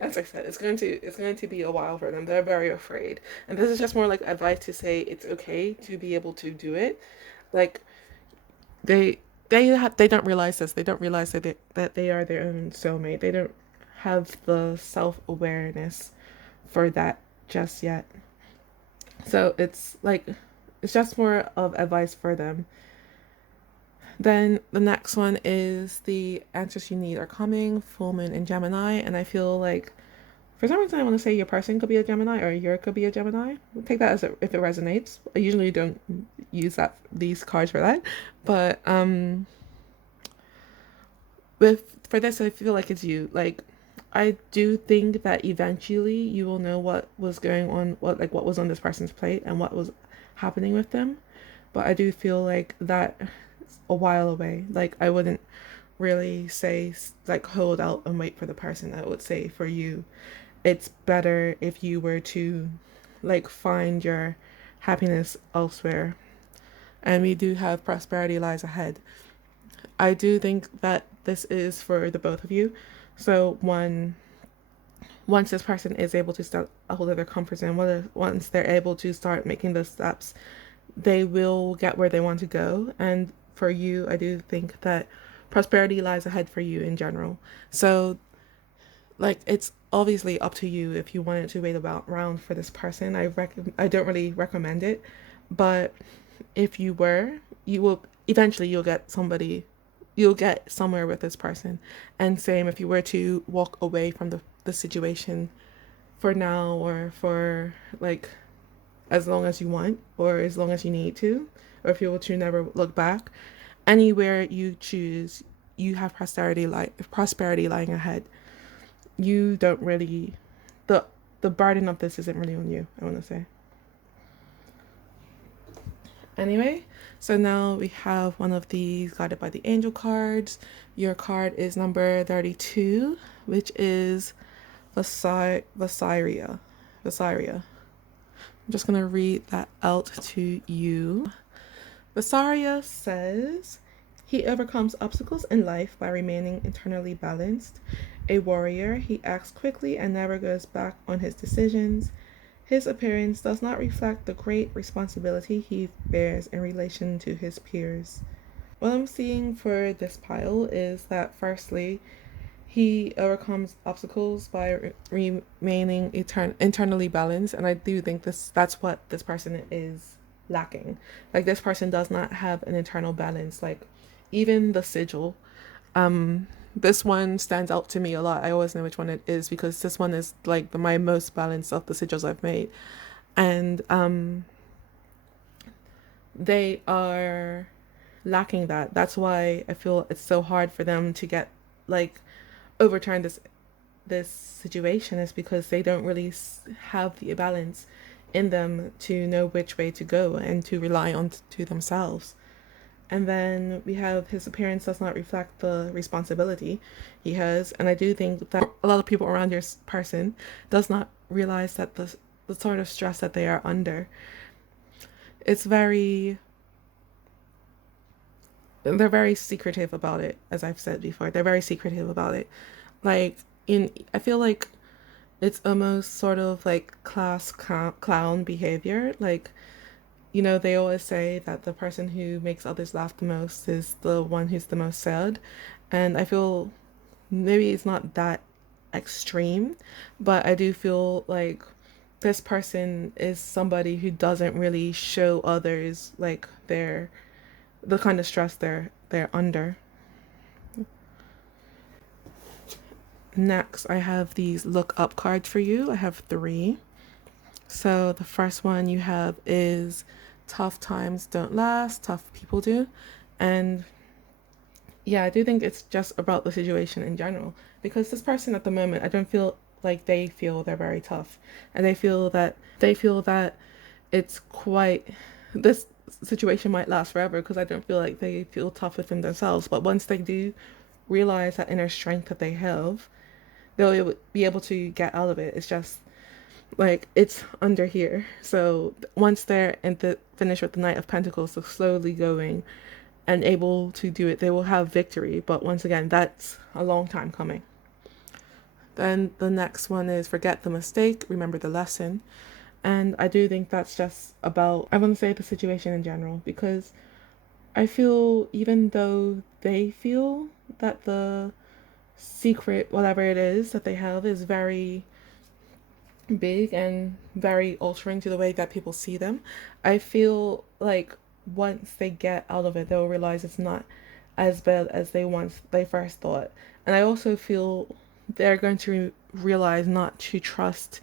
as I said, it's going to be a while for them. They're very afraid, and this is just more like advice to say it's okay to be able to do it. Like, they don't realize this. They don't realize that they are their own soulmate. They don't have the self-awareness for that just yet. So it's just more of advice for them. Then the next one is The Answers You Need Are Coming, Full Moon in Gemini, and I feel like for some reason I want to say your person could be a Gemini or your could be a Gemini. Take that as if it resonates. I usually don't use these cards for that, but with for this I feel like it's you. Like, I do think that eventually you will know what was going on, what was on this person's plate and what was happening with them. But I do feel like that a while away. Like, I wouldn't really say like hold out and wait for the person. I would say for you, it's better if you were to like find your happiness elsewhere. And we do have prosperity lies ahead. I do think that this is for the both of you. So once this person is able to start a hold of their comfort zone, once they're able to start making those steps, they will get where they want to go. And for you, I do think that prosperity lies ahead for you in general. So, like, it's obviously up to you if you wanted to wait about around for this person. I don't really recommend it, but if you were, you will eventually you'll get somewhere with this person. And same if you were to walk away from the situation for now, or for like as long as you want, or as long as you need to, or if you were to never look back, anywhere you choose, you have prosperity lying ahead. You don't really, the burden of this isn't really on you, I want to say. Anyway, so now we have one of these guided by the angel cards. Your card is number 32, which is Visaria. I'm just going to read that out to you. Visaria says, he overcomes obstacles in life by remaining internally balanced. A warrior, he acts quickly and never goes back on his decisions. His appearance does not reflect the great responsibility he bears in relation to his peers. What I'm seeing for this pile is that firstly, he overcomes obstacles by remaining internally balanced, and I do think that's what this person is lacking. Like, this person does not have an internal balance. Like, even the sigil, this one stands out to me a lot. I always know which one it is because this one is like my most balanced of the sigils I've made. And they are lacking that. That's why I feel it's so hard for them to get like overturn this situation, is because they don't really have the balance in them to know which way to go and to rely on to themselves. And then we have his appearance does not reflect the responsibility he has. And I do think that a lot of people around your person does not realize that the sort of stress that they are under, they're very secretive about it. As I've said before, they're very secretive about it. Like, I feel like it's almost sort of like class clown behavior. Like, you know, they always say that the person who makes others laugh the most is the one who's the most sad. And I feel maybe it's not that extreme, but I do feel like this person is somebody who doesn't really show others like the kind of stress they're under. Next, I have these look up cards for you. I have 3. So the first one you have is tough times don't last, tough people do. And yeah, I do think it's just about the situation in general, because this person at the moment, I don't feel like they feel they're very tough, and they feel that it's quite, this situation might last forever, because I don't feel like they feel tough within themselves. But once they do realize that inner strength that they have, they'll be able to get out of it. It's just like it's under here. So once they're finished with the Knight of Pentacles, so slowly going and able to do it, they will have victory. But once again, that's a long time coming. Then the next one is forget the mistake, remember the lesson. And I do think that's just about, I want to say, the situation in general, because I feel even though they feel that the secret, whatever it is that they have, is very big and very altering to the way that people see them, I feel like once they get out of it, they'll realize it's not as bad as they first thought. And I also feel they're going to realize not to trust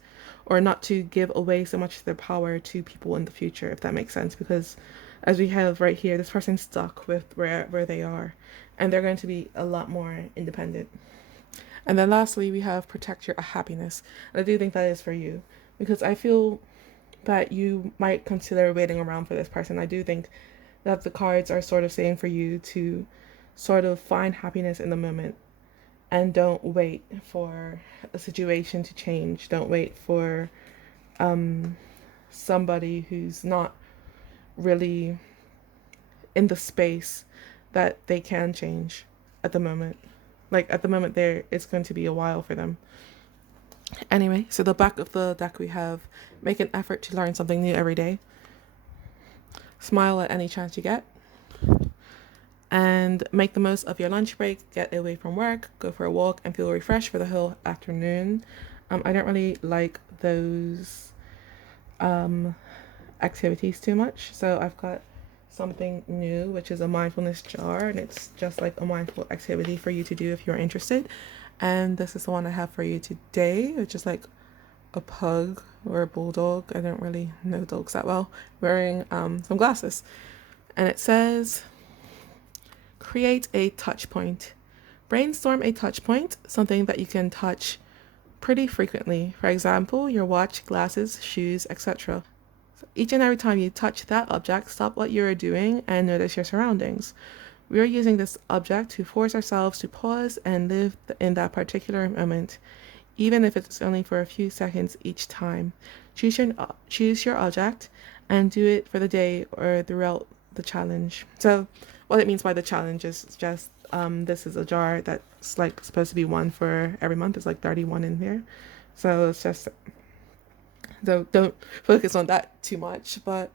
or not to give away so much of their power to people in the future, if that makes sense. Because as we have right here, this person's stuck with where they are, and they're going to be a lot more independent. And then lastly, we have protect your happiness. And I do think that is for you, because I feel that you might consider waiting around for this person. I do think that the cards are sort of saying for you to sort of find happiness in the moment, and don't wait for a situation to change. Don't wait for somebody who's not really in the space that they can change at the moment. Like, at the moment, it's going to be a while for them. Anyway, so the back of the deck we have, make an effort to learn something new every day. Smile at any chance you get. And make the most of your lunch break, get away from work, go for a walk, and feel refreshed for the whole afternoon. I don't really like those activities too much, so I've got something new, which is a mindfulness jar, and it's just like a mindful activity for you to do if you're interested. And this is the one I have for you today, which is like a pug or a bulldog, I don't really know dogs that well, wearing some glasses. And it says, create a touch point. Brainstorm a touch point, something that you can touch pretty frequently. For example, your watch, glasses, shoes, etc. So each and every time you touch that object, stop what you're doing and notice your surroundings. We are using this object to force ourselves to pause and live in that particular moment, even if it's only for a few seconds each time. Choose your object and do it for the day or throughout the challenge. So what it means by the challenge is just this is a jar that's like supposed to be one for every month. There's like 31 in here, so it's just, so don't focus on that too much. But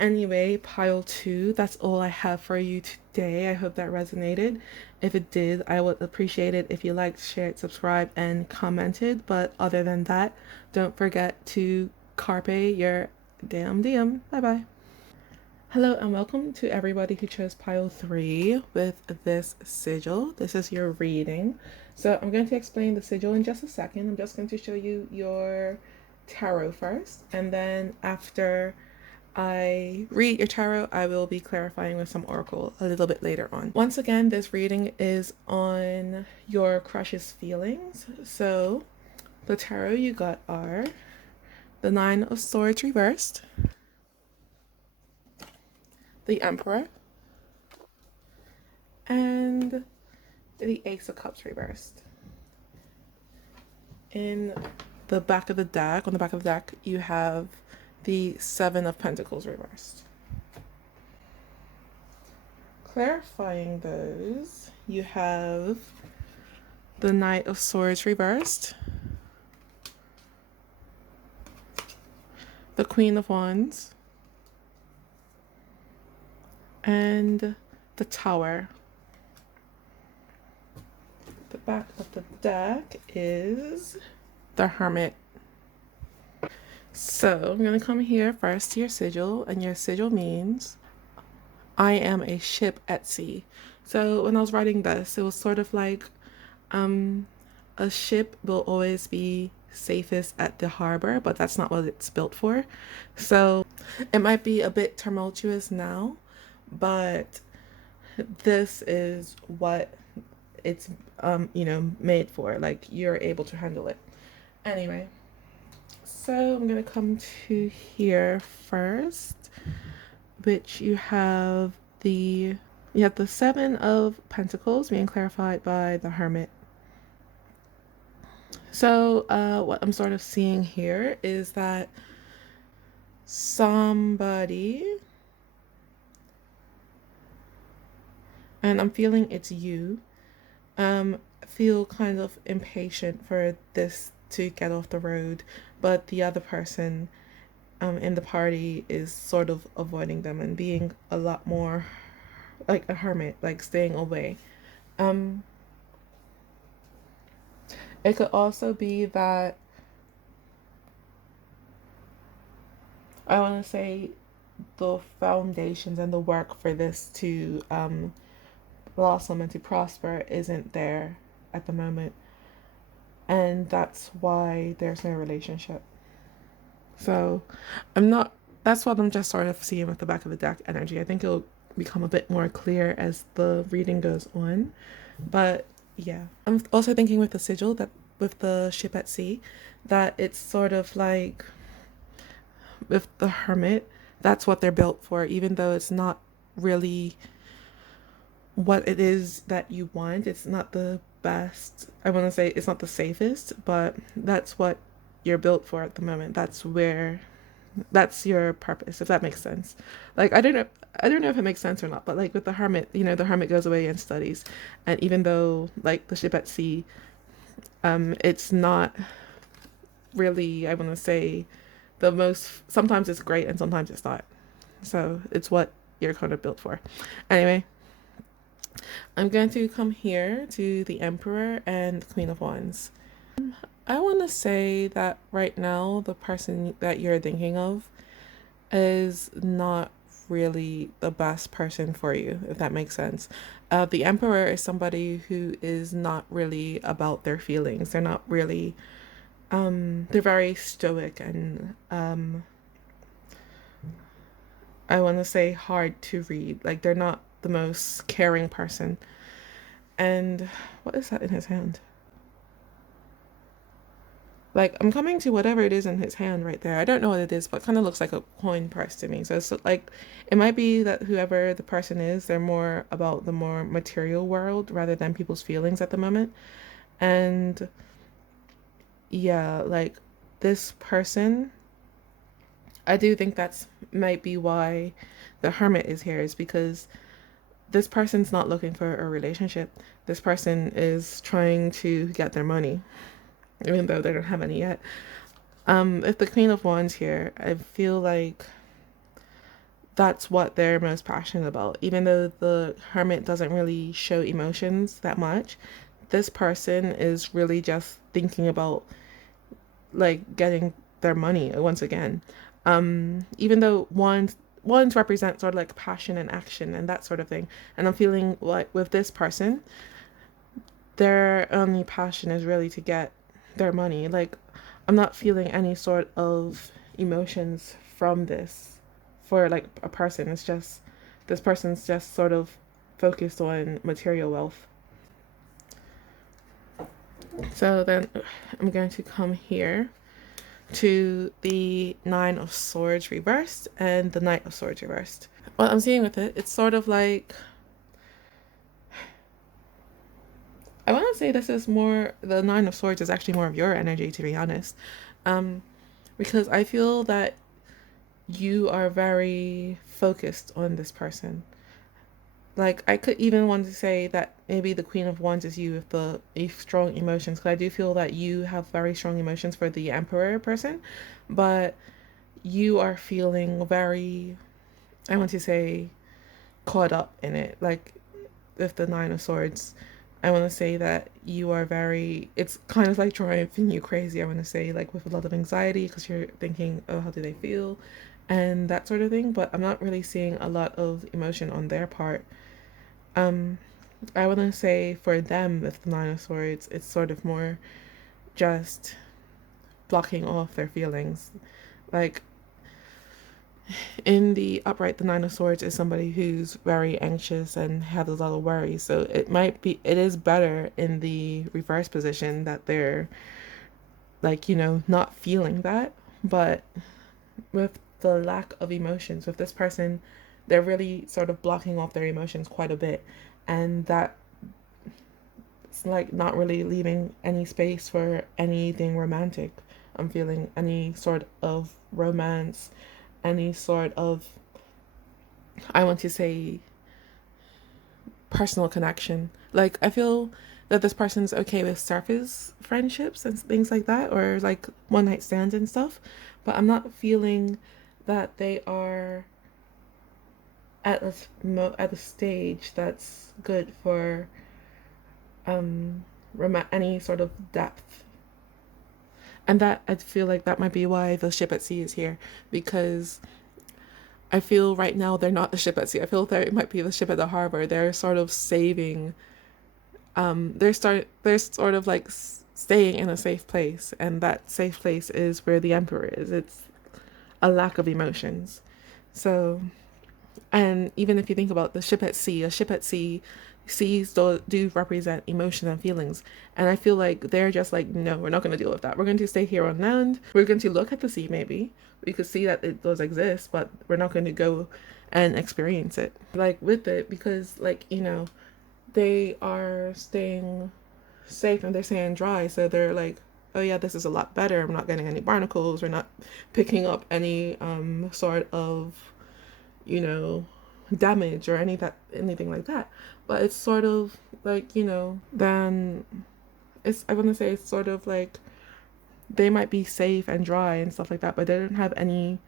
anyway, pile 2, that's all I have for you today. I hope that resonated. If it did, I would appreciate it if you liked, shared, subscribed, and commented. But other than that, don't forget to carpe your damn diem. Bye bye. Hello and welcome to everybody who chose pile 3 with this sigil. This is your reading. So I'm going to explain the sigil in just a second. I'm just going to show you your tarot first, and then after I read your tarot, I will be clarifying with some oracle a little bit later on. Once again, this reading is on your crush's feelings. So the tarot you got are the 9 of Swords reversed, the Emperor, and the Ace of Cups reversed. In the back of the deck, on the back of the deck, you have the 7 of Pentacles reversed. Clarifying those, you have the Knight of Swords reversed, the Queen of Wands, and the Tower. The back of the deck is the Hermit. So I'm going to come here first to your sigil, and your sigil means I am a ship at sea. So when I was writing this, it was sort of like a ship will always be safest at the harbor, but that's not what it's built for. So it might be a bit tumultuous now, but this is what it's made for. Like, you're able to handle it. Anyway, so I'm gonna come to here first, which you have the 7 of Pentacles being clarified by the Hermit. So what I'm sort of seeing here is that somebody, and I'm feeling it's you, feel kind of impatient for this to get off the road, but the other person in the party is sort of avoiding them and being a lot more like a hermit, like staying away. It could also be that, I want to say, the foundations and the work for this to blossom and to prosper isn't there at the moment, and that's why there's no relationship. So that's what I'm just sort of seeing with the back of the deck energy. I think it'll become a bit more clear as the reading goes on, but yeah. I'm also thinking with the sigil, that with the ship at sea, that it's sort of like with the Hermit, that's what they're built for, even though it's not really what it is that you want. It's not the best, I want to say it's not the safest, but that's what you're built for at the moment. That's your purpose, if that makes sense. Like, I don't know if it makes sense or not, but like with the Hermit, the Hermit goes away and studies, and even though like the ship at sea, it's not really, I want to say, the most, sometimes it's great and sometimes it's not. So it's what you're kind of built for. Anyway, I'm going to come here to the Emperor and the Queen of Wands. I want to say that right now the person that you're thinking of is not really the best person for you, if that makes sense. The Emperor is somebody who is not really about their feelings. They're not really, they're very stoic and, I want to say hard to read. Like, they're not the most caring person. And what is that in his hand? Like, I'm coming to whatever it is in his hand right there. I don't know what it is, but it kind of looks like a coin purse to me. So it's like, it might be that whoever the person is, they're more about the more material world rather than people's feelings at the moment. And yeah, like this person, I do think that's might be why the hermit is here, is because this person's not looking for a relationship. This person is trying to get their money, even though they don't have any yet. If the Queen of Wands here, I feel like that's what they're most passionate about. Even though the Hermit doesn't really show emotions that much, this person is really just thinking about like getting their money once again. Even though wands represent sort of like passion and action and that sort of thing, and I'm feeling like with this person, their only passion is really to get their money. Like, I'm not feeling any sort of emotions from this for like a person. It's just this person's just sort of focused on material wealth. So then I'm going to come here to the Nine of Swords reversed and the Knight of Swords reversed. What I'm seeing with it, it's sort of like, I want to say this is more, the Nine of Swords is actually more of your energy, to be honest. Because I feel that you are very focused on this person. Like, I could even want to say that maybe the Queen of Wands is you with the strong emotions, because I do feel that you have very strong emotions for the Emperor person, but you are feeling very, I want to say, caught up in it. Like, with the Nine of Swords, I want to say that you are very, it's kind of like driving you crazy, I want to say, like with a lot of anxiety, because you're thinking, oh, how do they feel? And that sort of thing, but I'm not really seeing a lot of emotion on their part. I want to say for them with the Nine of Swords, it's sort of more just blocking off their feelings. Like, in the upright, the Nine of Swords is somebody who's very anxious and has a lot of worries. So it is better in the reverse position that they're like, not feeling that. But with the lack of emotions, with this person, they're really sort of blocking off their emotions quite a bit. And that it's like not really leaving any space for anything romantic. I'm feeling any sort of romance, any sort of, I want to say, personal connection. Like, I feel that this person's okay with surface friendships and things like that, or like one night stands and stuff, but I'm not feeling that they are at a stage that's good for any sort of depth. And that, I feel like that might be why the ship at sea is here, because I feel right now they're not the ship at sea. I feel they might be the ship at the harbor. They're sort of saving. They're sort of like staying in a safe place, and that safe place is where the Emperor is. It's a lack of emotions. So, and even if you think about the ship at sea, a ship at sea, seas do represent emotion and feelings. And I feel like they're just like, no, we're not going to deal with that. We're going to stay here on land. We're going to look at the sea, maybe. We could see that it does exist, but we're not going to go and experience it. Like with it, because like, they are staying safe and they're staying dry. So they're like, oh yeah, this is a lot better. I'm not getting any barnacles. We're not picking up any sort of, damage or anything like that. But it's sort of like, then I want to say it's sort of like they might be safe and dry and stuff like that, but they don't have any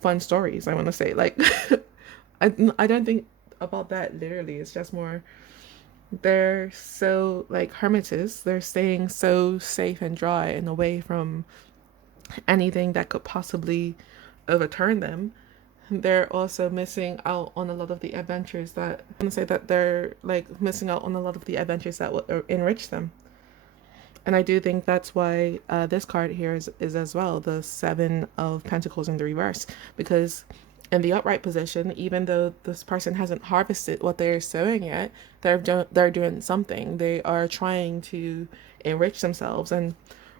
fun stories, I want to say. Like, I don't think about that literally. It's just more, they're so like hermits. They're staying so safe and dry and away from anything that could possibly overturn them, they're also missing out on a lot of the adventures that, I want to say that they're like missing out on a lot of the adventures that will enrich them. And I do think that's why this card here is as well the Seven of Pentacles in the reverse. Because in the upright position, even though this person hasn't harvested what they're sowing yet, they're doing something. They are trying to enrich themselves. And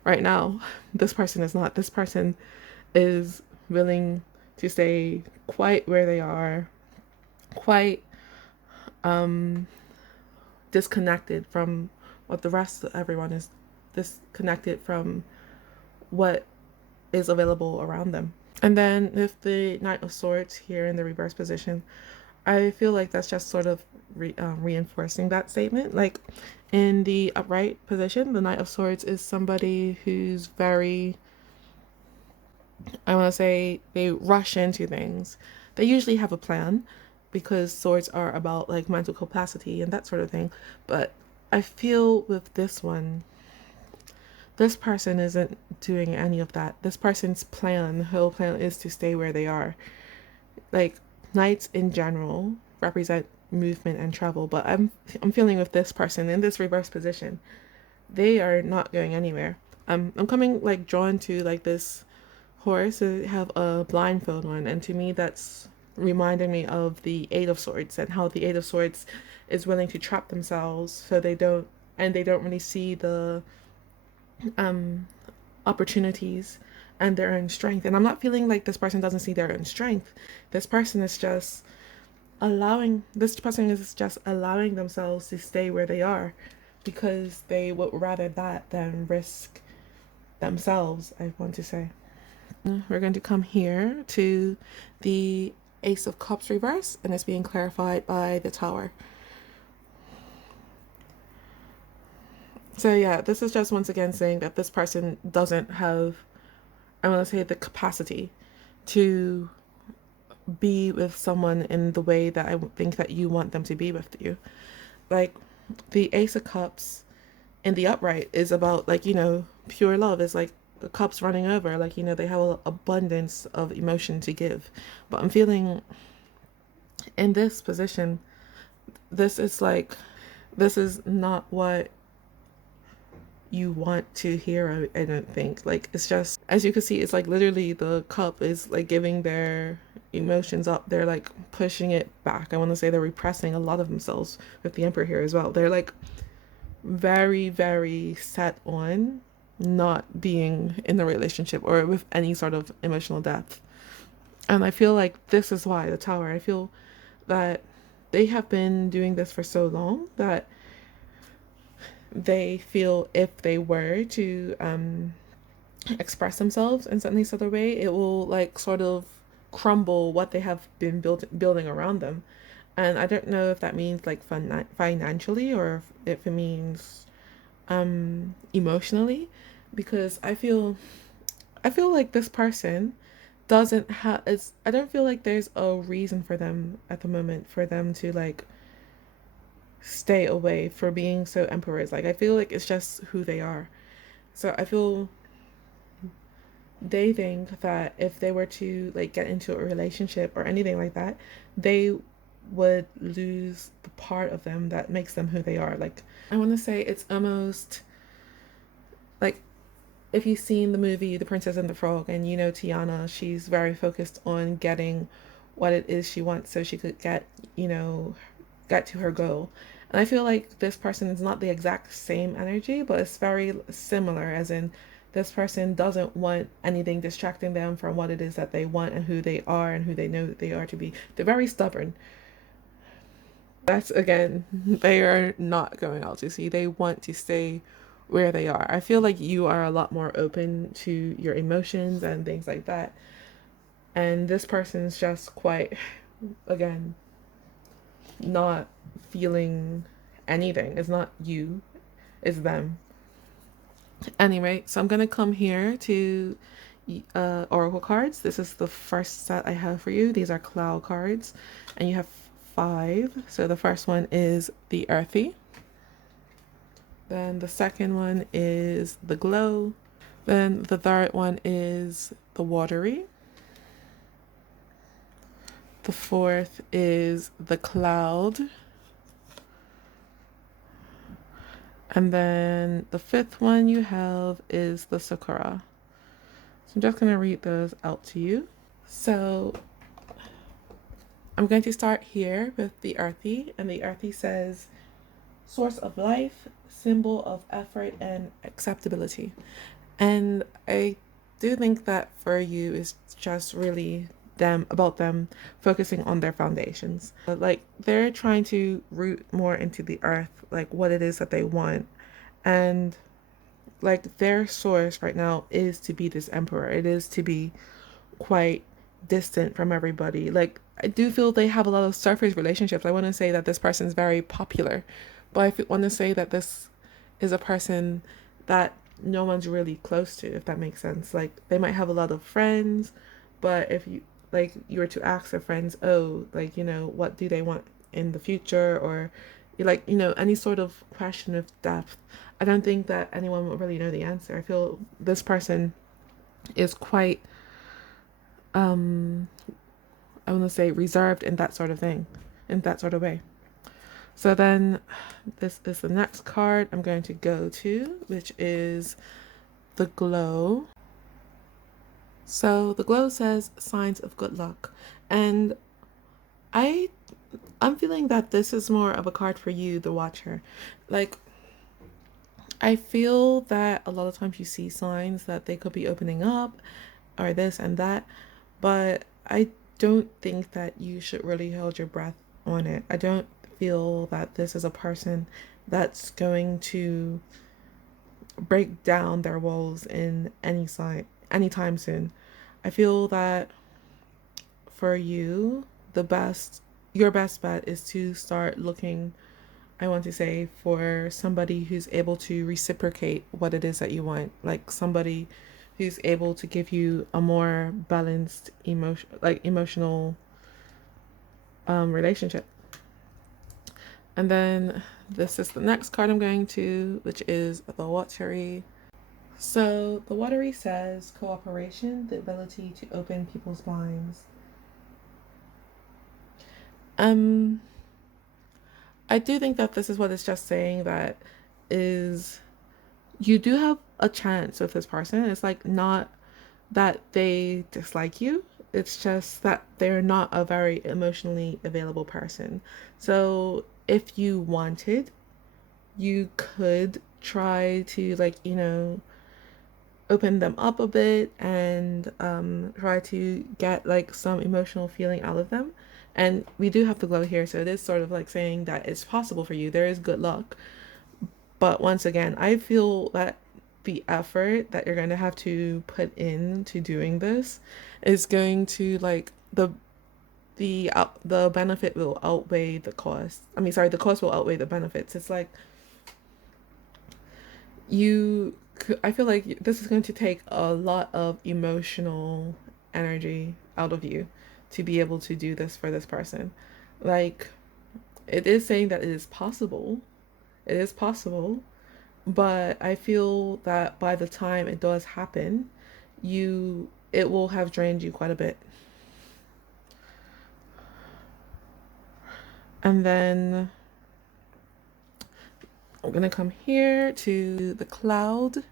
right now, this person is not. This person is willing to stay quite where they are, quite disconnected from what the rest of everyone is, disconnected from what is available around them. And then with the Knight of Swords here in the reverse position, I feel like that's just sort of reinforcing that statement. Like in the upright position, the Knight of Swords is somebody who's very, I want to say, they rush into things. They usually have a plan because swords are about like mental capacity and that sort of thing. But I feel with this one, this person isn't doing any of that. This person's plan, whole plan, is to stay where they are. Like knights in general represent movement and travel, but I'm feeling with this person in this reverse position, they are not going anywhere. I'm coming like drawn to like this horse. They have a blindfold on, and to me that's reminding me of the Eight of Swords and how the Eight of Swords is willing to trap themselves so they don't really see the opportunities and their own strength. And I'm not feeling like this person doesn't see their own strength. This person is just allowing themselves to stay where they are because they would rather that than risk themselves, I want to say. We're going to come here to the Ace of Cups reverse, and it's being clarified by the Tower. So yeah, this is just once again saying that this person doesn't have, I want to say, the capacity to be with someone in the way that I think that you want them to be with you. Like the Ace of Cups in the upright is about like, you know, pure love. Is like the cups running over, like, you know, they have an abundance of emotion to give. But I'm feeling in this position, this is not what you want to hear. I don't think. Like, it's just, as you can see, it's like literally the cup is like giving their emotions up. They're like pushing it back. I want to say they're repressing a lot of themselves with the Emperor here as well. They're like very, very set on not being in the relationship or with any sort of emotional depth. And I feel like this is why the Tower, I feel that they have been doing this for so long that they feel if they were to express themselves in any sort of way, it will like sort of crumble what they have been building around them. And I don't know if that means like financially or if it means emotionally, because I feel like this person doesn't have, I don't feel like there's a reason for them at the moment for them to like stay away, for being so emperors. Like, I feel like it's just who they are. So I feel they think that if they were to like get into a relationship or anything like that, they would lose the part of them that makes them who they are. Like, I want to say it's almost like if you've seen the movie The Princess and the Frog, and you know Tiana, she's very focused on getting what it is she wants so she could get to her goal. And I feel like this person is not the exact same energy, but it's very similar, as in this person doesn't want anything distracting them from what it is that they want and who they are and who they know that they are to be. They're very stubborn. That's, again, they are not going out to sea. They want to stay where they are. I feel like you are a lot more open to your emotions and things like that. And this person's just quite, again, not feeling anything. It's not you, it's them. Anyway, so I'm gonna come here to Oracle cards. This is the first set I have for you. These are Clow cards, and you have 5. So the first one is the Earthy. Then the second one is the Glow. Then the third one is the Watery. The fourth is the cloud. And then the fifth one you have is the sakura. So I'm just going to read those out to you. So I'm going to start here with the earthy, and the earthy says source of life, symbol of effort and acceptability. And I do think that for you is just really about them focusing on their foundations. Like they're trying to root more into the earth, like what it is that they want. And like their source right now is to be this emperor. It is to be quite distant from everybody. Like I do feel they have a lot of surface relationships. I want to say that this person is very popular, but I want to say that this is a person that no one's really close to, if that makes sense. Like they might have a lot of friends, but if you like you were to ask their friends, oh, like, you know, what do they want in the future, or like, you know, any sort of question of depth, I don't think that anyone will really know the answer. I feel this person is quite I want to say reserved in that sort of thing, in that sort of way. So then this is the next card I'm going to go to, which is the glow. So the glow says signs of good luck. And I'm feeling that this is more of a card for you, the watcher. Like I feel that a lot of times you see signs that they could be opening up or this and that, but I don't think that you should really hold your breath on it. I don't feel that this is a person that's going to break down their walls in any sign anytime soon. I feel that for you, your best bet is to start looking, I want to say, for somebody who's able to reciprocate what it is that you want. Like somebody who's able to give you a more balanced emotional relationship. And then this is the next card I'm going to, which is the watery. So the watery says cooperation, the ability to open people's minds. I do think that this is what it's just saying, that is you do have a chance with this person. It's like not that they dislike you. It's just that they're not a very emotionally available person. So if you wanted, you could try to, like, you know, open them up a bit and try to get like some emotional feeling out of them. And we do have the glow here, so it is sort of like saying that it's possible for you. There is good luck. But once again, I feel that the effort that you're going to have to put into doing this is going to like the benefit will outweigh the cost. I mean, sorry, the cost will outweigh the benefits. It's like I feel like this is going to take a lot of emotional energy out of you to be able to do this for this person. Like, it is saying that it is possible. It is possible, but I feel that by the time it does happen, it will have drained you quite a bit. And then I'm gonna come here to the cloud.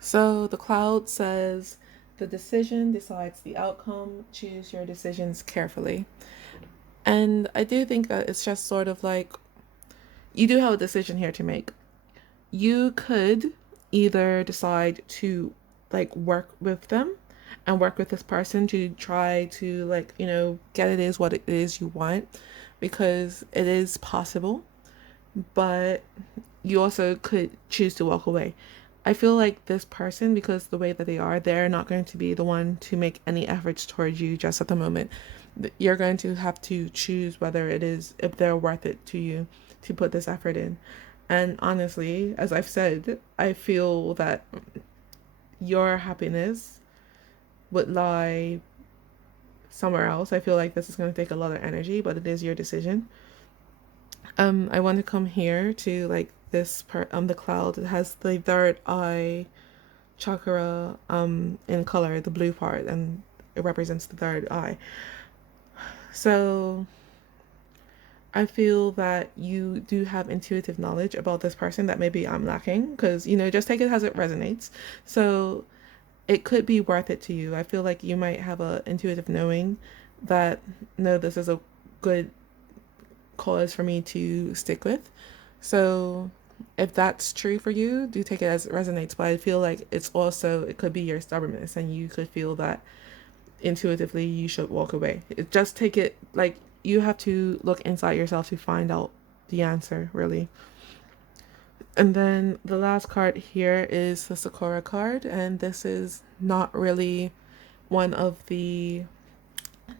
So the cloud says the decision decides the outcome. Choose your decisions carefully. And I do think that it's just sort of like you do have a decision here to make. You could either decide to like work with them and work with this person to try to, like, you know, get it is what it is you want, because it is possible, but you also could choose to walk away. I feel like this person, because the way that they're not going to be the one to make any efforts towards you just at the moment. You're going to have to choose whether if they're worth it to you to put this effort in. And honestly, as I've said, I feel that your happiness would lie somewhere else. I feel like this is going to take a lot of energy, but it is your decision. I want to come here to like this part the cloud. It has the third eye chakra in color, the blue part, and it represents the third eye. So I feel that you do have intuitive knowledge about this person that maybe I'm lacking, because, you know, just take it as it resonates. So it could be worth it to you. I feel like you might have a intuitive knowing that, no, this is a good cause for me to stick with. So if that's true for you, do take it as it resonates. But I feel like it's also, it could be your stubbornness, and you could feel that intuitively you should walk away. Just take it like you have to look inside yourself to find out the answer, really. And then the last card here is the Sakura card, and this is not really one of the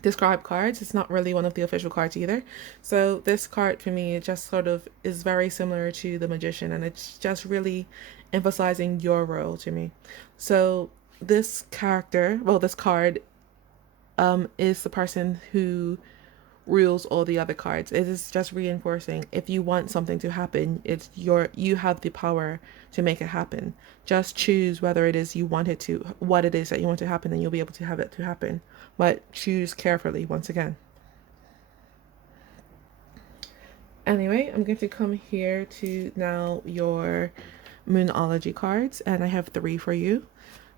described cards. It's not really one of the official cards either. So this card for me, it just sort of is very similar to the Magician, and it's just really emphasizing your role to me. So this character, well, this card is the person who rules all the other cards. It is just reinforcing, if you want something to happen, you have the power to make it happen. Just choose whether it is you want it to, what it is that you want to happen, and you'll be able to have it to happen. But choose carefully once again. Anyway, I'm going to come here to now your Moonology cards, and I have 3 for you.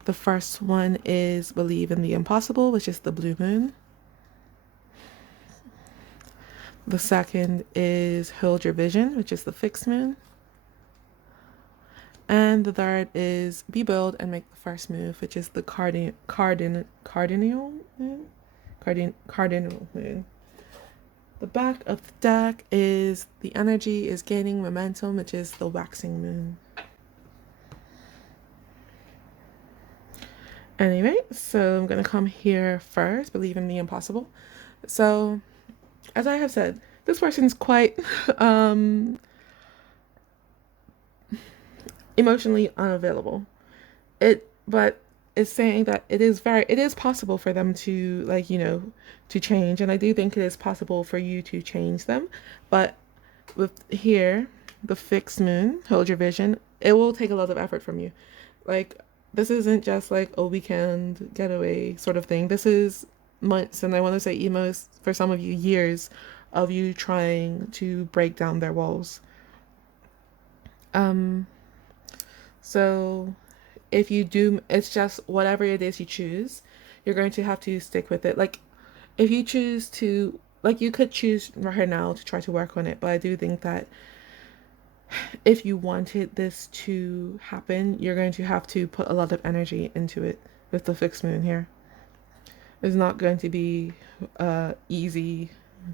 The first one is Believe in the Impossible, which is the blue moon. The second is Hold Your Vision, which is the fixed moon. And the third is Be Bold and Make the First Move, which is the cardinal moon. Cardinal moon. The back of the deck is the energy is gaining momentum, which is the waxing moon. Anyway, so I'm going to come here first, Believe in the Impossible. So, as I have said, this person's quite emotionally unavailable. But it's saying that it is possible for them to, like, you know, to change, and I do think it is possible for you to change them. But with here, the fixed moon, Hold Your Vision, it will take a lot of effort from you. Like, this isn't just like a weekend getaway sort of thing. This is months, and I want to say almost, for some of you, years of you trying to break down their walls. So if you do, it's just whatever it is you choose, you're going to have to stick with it. Like, if you choose to, like, you could choose right now to try to work on it, but I do think that if you wanted this to happen, you're going to have to put a lot of energy into it with the fixed moon here. It's not going to be a easy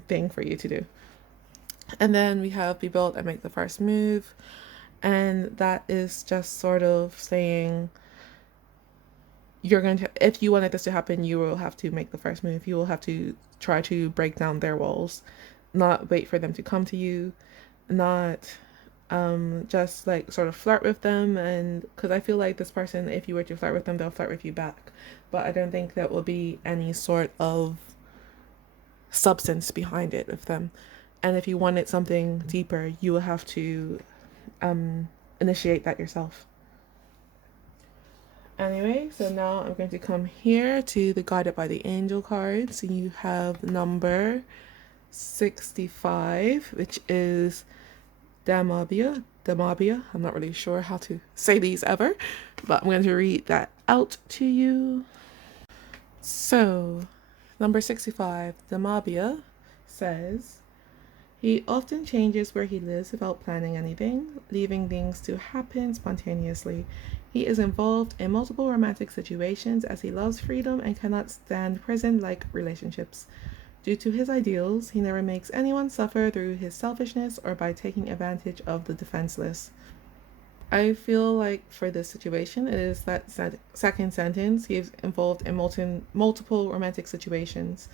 thing for you to do. And then we have Be Bold and Make the First Move. And that is just sort of saying, you're going to, if you wanted this to happen, you will have to make the first move. You will have to try to break down their walls, not wait for them to come to you, not just like sort of flirt with them. And because I feel like this person, if you were to flirt with them, they'll flirt with you back. But I don't think that will be any sort of substance behind it with them. And if you wanted something deeper, you will have to initiate that yourself. Anyway, so now I'm going to come here to the Guided by the Angel cards. And you have number 65, which is Damabia. I'm not really sure how to say these ever, but I'm going to read that out to you. So, number 65, Damabia says, he often changes where he lives without planning anything, leaving things to happen spontaneously. He is involved in multiple romantic situations as he loves freedom and cannot stand prison-like relationships. Due to his ideals, he never makes anyone suffer through his selfishness or by taking advantage of the defenseless. I feel like for this situation, it is that second sentence. He is involved in multiple romantic situations.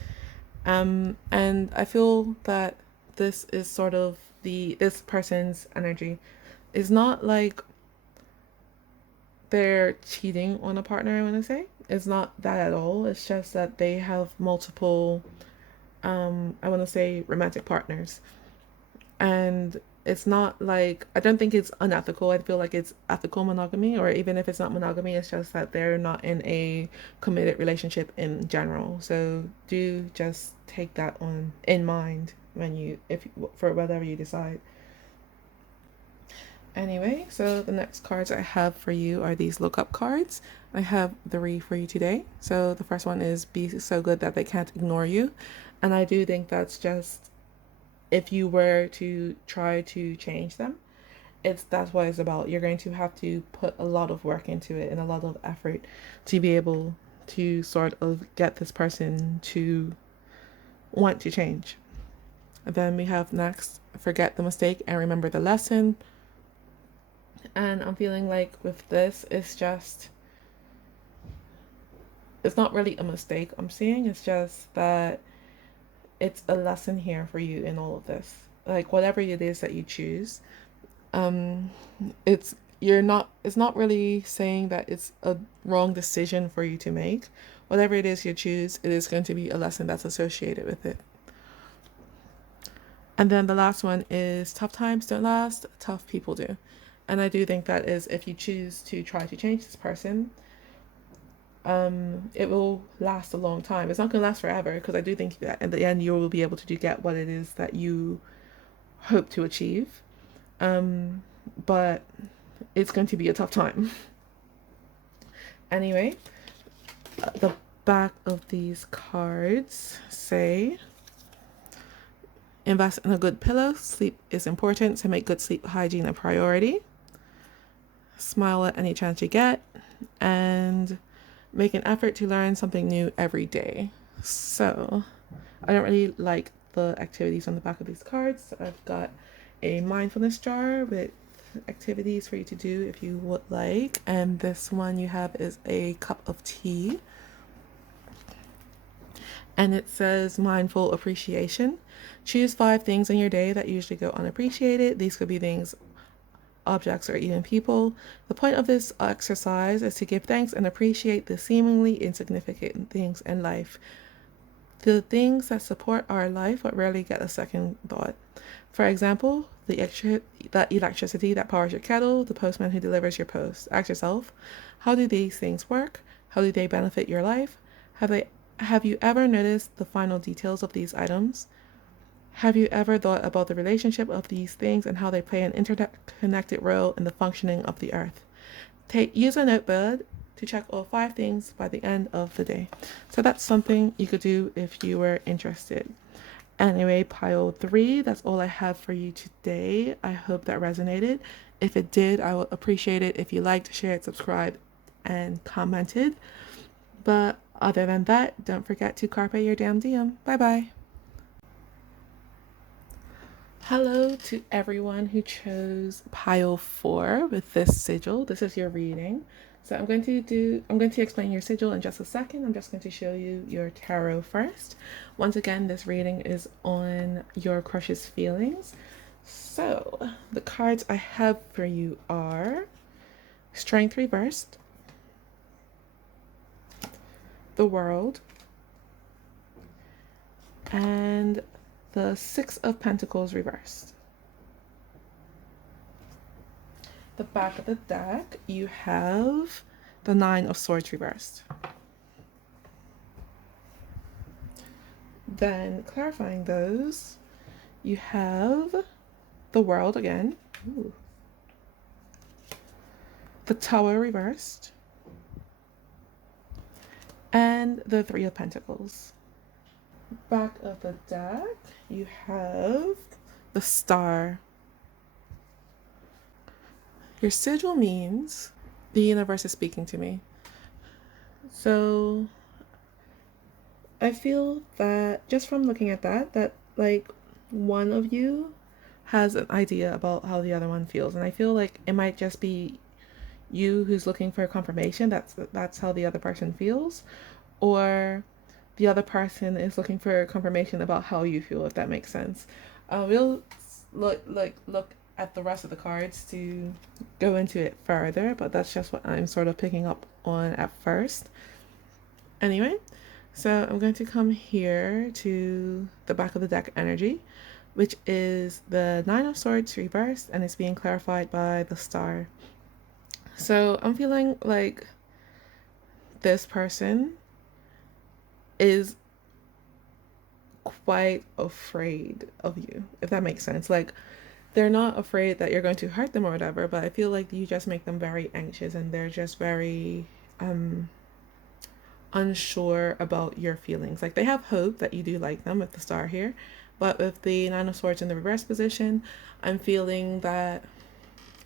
And I feel that this is sort of this person's energy. It's not like they're cheating on a partner, I want to say. It's not that at all. It's just that they have multiple, I want to say, romantic partners. And it's not like, I don't think it's unethical. I feel like it's ethical monogamy, or even if it's not monogamy, it's just that they're not in a committed relationship in general. So do just take that on in mind when you, if for whatever you decide. Anyway, so the next cards I have for you are these lookup cards. I have 3 for you today. So the first one is be so good that they can't ignore you. And I do think that's just, if you were to try to change them, that's what it's about. You're going to have to put a lot of work into it and a lot of effort to be able to sort of get this person to want to change. And then we have next, forget the mistake and remember the lesson. And I'm feeling like with this, it's not really a mistake I'm seeing. It's just that it's a lesson here for you in all of this. Like whatever it is that you choose, it's not really saying that it's a wrong decision for you to make. Whatever it is you choose, it is going to be a lesson that's associated with it. And then the last one is tough times don't last, tough people do. And I do think that is, if you choose to try to change this person, it will last a long time. It's not going to last forever, because I do think that at the end you will be able to get what it is that you hope to achieve. But it's going to be a tough time. Anyway, the back of these cards say, invest in a good pillow. Sleep is important, so make good sleep hygiene a priority. Smile at any chance you get, and make an effort to learn something new every day. So I don't really like the activities on the back of these cards. So I've got a mindfulness jar with activities for you to do if you would like. And this one you have is a cup of tea. And it says mindful appreciation. Choose 5 things in your day that usually go unappreciated. These could be things, objects, or even people. The point of this exercise is to give thanks and appreciate the seemingly insignificant things in life. The things that support our life but rarely get a second thought. For example, the electricity that powers your kettle, the postman who delivers your post. Ask yourself, how do these things work? How do they benefit your life? Have you ever noticed the final details of these items? Have you ever thought about the relationship of these things and how they play an interconnected role in the functioning of the earth? Use a notepad to check all 5 things by the end of the day. So that's something you could do if you were interested. Anyway, pile 3, that's all I have for you today. I hope that resonated. If it did, I would appreciate it if you liked, shared, subscribed, and commented. But other than that, don't forget to carpe your damn diem. Bye-bye. Hello to everyone who chose pile 4 with this sigil. This is your reading. So I'm going to explain your sigil in just a second. I'm just going to show you your tarot first. Once again, this reading is on your crush's feelings. So the cards I have for you are Strength reversed, the World, and the 6 of Pentacles reversed. The back of the deck, you have the 9 of Swords reversed. Then clarifying those, you have the World again. Ooh. The Tower reversed. And the 3 of Pentacles. Back of the deck, you have the Star. Your sigil means the universe is speaking to me. So I feel that just from looking at that like one of you has an idea about how the other one feels. And I feel like it might just be you who's looking for confirmation that's how the other person feels, or the other person is looking for confirmation about how you feel, if that makes sense. We'll look at the rest of the cards to go into it further, but that's just what I'm sort of picking up on at first. Anyway, so I'm going to come here to the back of the deck energy. which is the Nine of Swords reversed, and it's being clarified by the Star. So I'm feeling like this person is quite afraid of you, if that makes sense. Like, they're not afraid that you're going to hurt them or whatever, but I feel like you just make them very anxious, and they're just very unsure about your feelings. Like, they have hope that you do like them with the Star here, but with the Nine of Swords in the reverse position, I'm feeling that,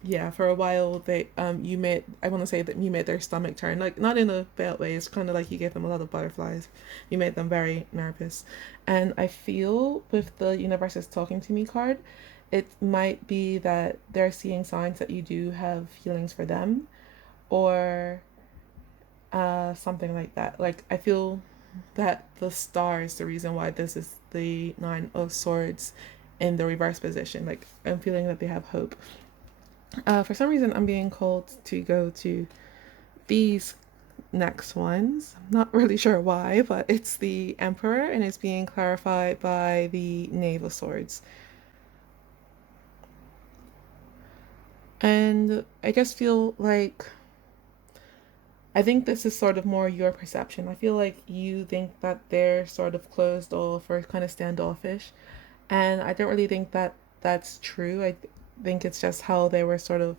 yeah, for a while they you made, I want to say that you made their stomach turn, like not in a bad way. It's kind of like you gave them a lot of butterflies. You made them very nervous, and I feel with the Universe is Talking to Me card, it might be that they're seeing signs that you do have feelings for them, or something like that. Like, I feel that the Star is the reason why this is the Nine of Swords in the reverse position. Like, I'm feeling that they have hope. For some reason, I'm being called to go to these next ones. I'm not really sure why, but it's the Emperor, and it's being clarified by the Knave of Swords. And I just feel like, I think this is sort of more your perception. I feel like you think that they're sort of closed off or kind of standoffish. And I don't really think that that's true. I think it's just how they were sort of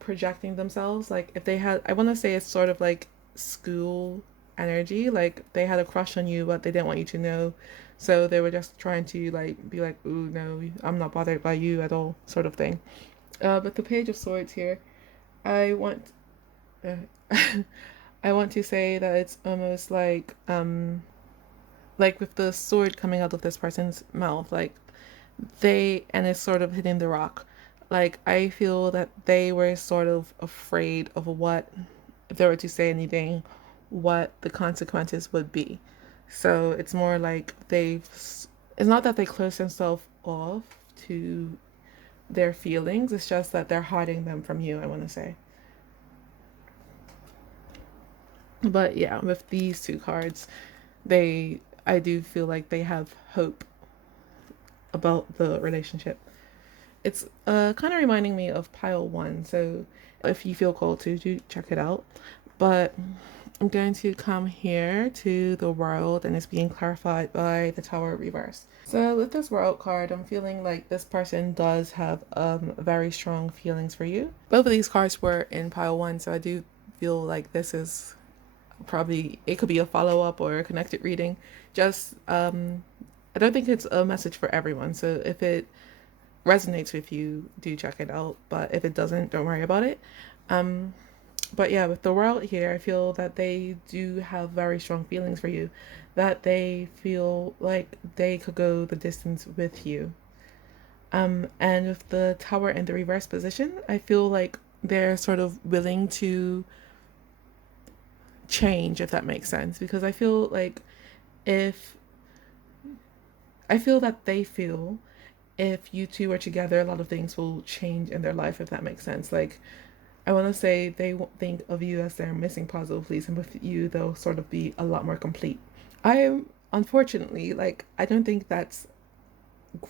projecting themselves. Like, if they had, I want to say it's sort of like school energy. Like, they had a crush on you, but they didn't want you to know. So they were just trying to like be like, ooh, no, I'm not bothered by you at all, sort of thing. But the Page of Swords here, I want, uh, I want to say that it's almost like with the sword coming out of this person's mouth, like and it's sort of hitting the rock. Like, I feel that they were sort of afraid of what, if they were to say anything, what the consequences would be. So it's more like it's not that they close themselves off to their feelings, it's just that they're hiding them from you, I want to say. But yeah, with these two cards, I do feel like they have hope about the relationship. It's kind of reminding me of pile one, so if you feel called to, do check it out. But I'm going to come here to the World, and it's being clarified by the Tower reverse. So with this World card, I'm feeling like this person does have very strong feelings for you. Both of these cards were in pile one, so I do feel like this is probably, it could be a follow-up or a connected reading. Just I don't think it's a message for everyone, so if it resonates with you, do check it out, but if it doesn't, don't worry about it. But yeah, with the World here, I feel that they do have very strong feelings for you, that they feel like they could go the distance with you. And with the Tower in the reverse position, I feel like they're sort of willing to change, if that makes sense, because I feel like that they feel if you two are together, a lot of things will change in their life, if that makes sense. Like, I want to say they think of you as their missing puzzle piece, and with you, they'll sort of be a lot more complete. Unfortunately, like, I don't think that's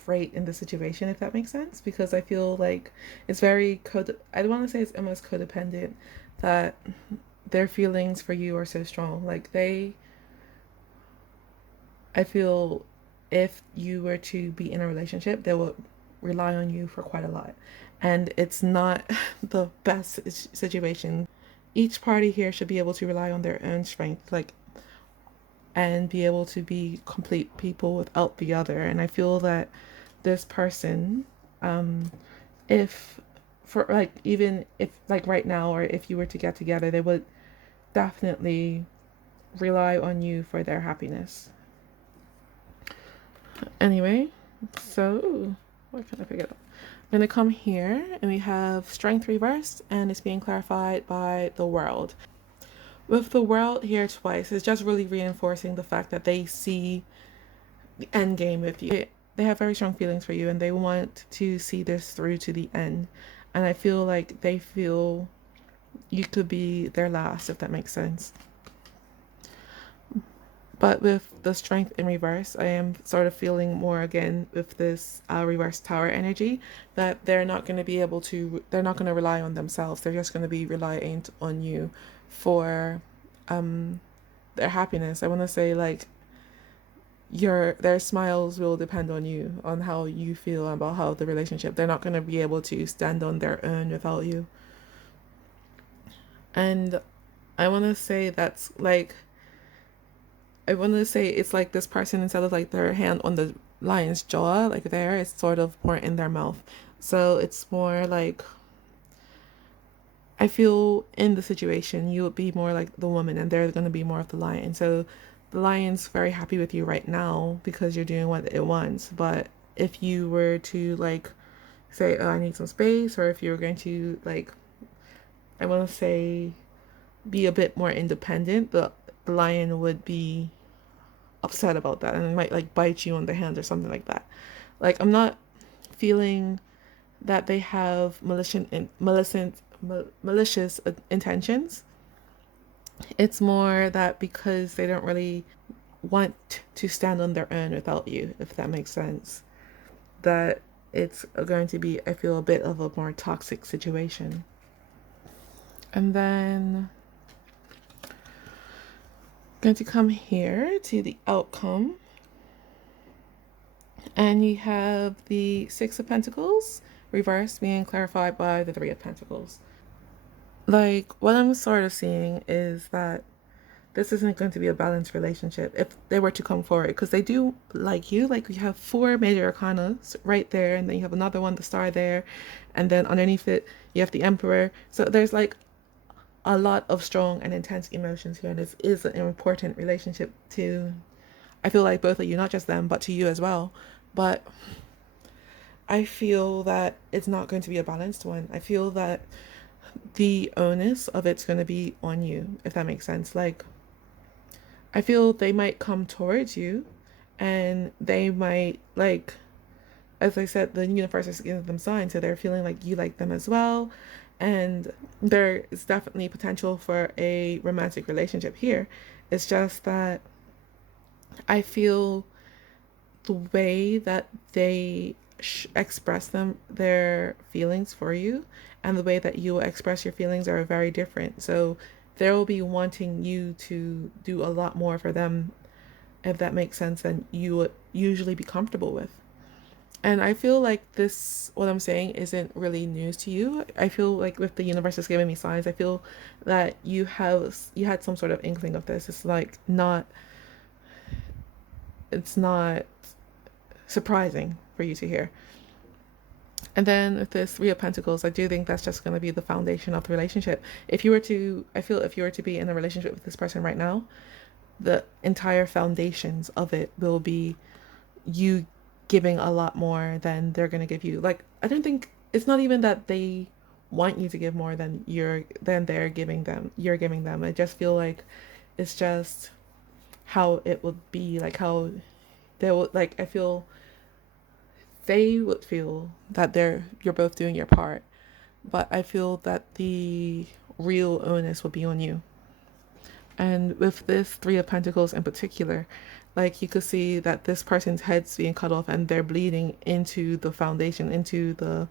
great in the situation, if that makes sense, because I feel like it's very I want to say it's almost codependent, that their feelings for you are so strong. Like, I feel if you were to be in a relationship, they will rely on you for quite a lot. And it's not the best situation. Each party here should be able to rely on their own strength, like, and be able to be complete people without the other. And I feel that this person, if for like, even if like right now, or if you were to get together, they would definitely rely on you for their happiness. Anyway, so what can I pick it up? I'm going to come here, and we have Strength reversed, and it's being clarified by the World. With the World here twice, it's just really reinforcing the fact that they see the end game with you. They have very strong feelings for you, and they want to see this through to the end. And I feel like they feel you could be their last, if that makes sense. But with the strength in reverse, I am sort of feeling more again with this reverse tower energy that they're not going to be able to, they're not going to rely on themselves. They're just going to be reliant on you for their happiness. I want to say like their smiles will depend on you, on how you feel about how the relationship. They're not going to be able to stand on their own without you. And I want to say that's like, I want to say it's like this person, instead of like their hand on the lion's jaw, like there, it's sort of more in their mouth. So it's more like, I feel in the situation, you would be more like the woman and they're going to be more of the lion. So the lion's very happy with you right now because you're doing what it wants. But if you were to like say, oh, I need some space, or if you're going to like, I want to say, be a bit more independent, the lion would be upset about that and it might like bite you on the hand or something like that. Like, I'm not feeling that they have malicious intentions. It's more that because they don't really want to stand on their own without you, if that makes sense, that it's going to be, I feel, a bit of a more toxic situation. And then going to come here to the outcome, and you have the Six of Pentacles reversed being clarified by the Three of Pentacles. Like, what I'm sort of seeing is that this isn't going to be a balanced relationship if they were to come forward, because they do like you. Like, we have 4 major arcana right there, and then you have another one, the star there, and then underneath it you have the Emperor. So there's like a lot of strong and intense emotions here, and this is an important relationship to, I feel like, both of you, not just them, but to you as well. But I feel that it's not going to be a balanced one. I feel that the onus of it's going to be on you, if that makes sense. Like, I feel they might come towards you and they might, like, as I said, the universe is giving them signs, so they're feeling like you like them as well. And there is definitely potential for a romantic relationship here. It's just that I feel the way that they express their feelings for you and the way that you will express your feelings are very different. So they will be wanting you to do a lot more for them, if that makes sense, than you would usually be comfortable with. And I feel like this, what I'm saying, isn't really news to you. I feel like with the universe is giving me signs, I feel that you had some sort of inkling of this. It's not surprising for you to hear. And then with this Three of Pentacles, I do think that's just going to be the foundation of the relationship. If you were to be in a relationship with this person right now, the entire foundations of it will be you giving a lot more than they're going to give you. Like, I don't think, it's not even that they want you to give more than you're giving them. I just feel like it's just how it would be, like how they would, like, I feel they would feel that you're both doing your part, but I feel that the real onus will be on you. And with this Three of Pentacles in particular, like, you could see that this person's head's being cut off and they're bleeding into the foundation, into the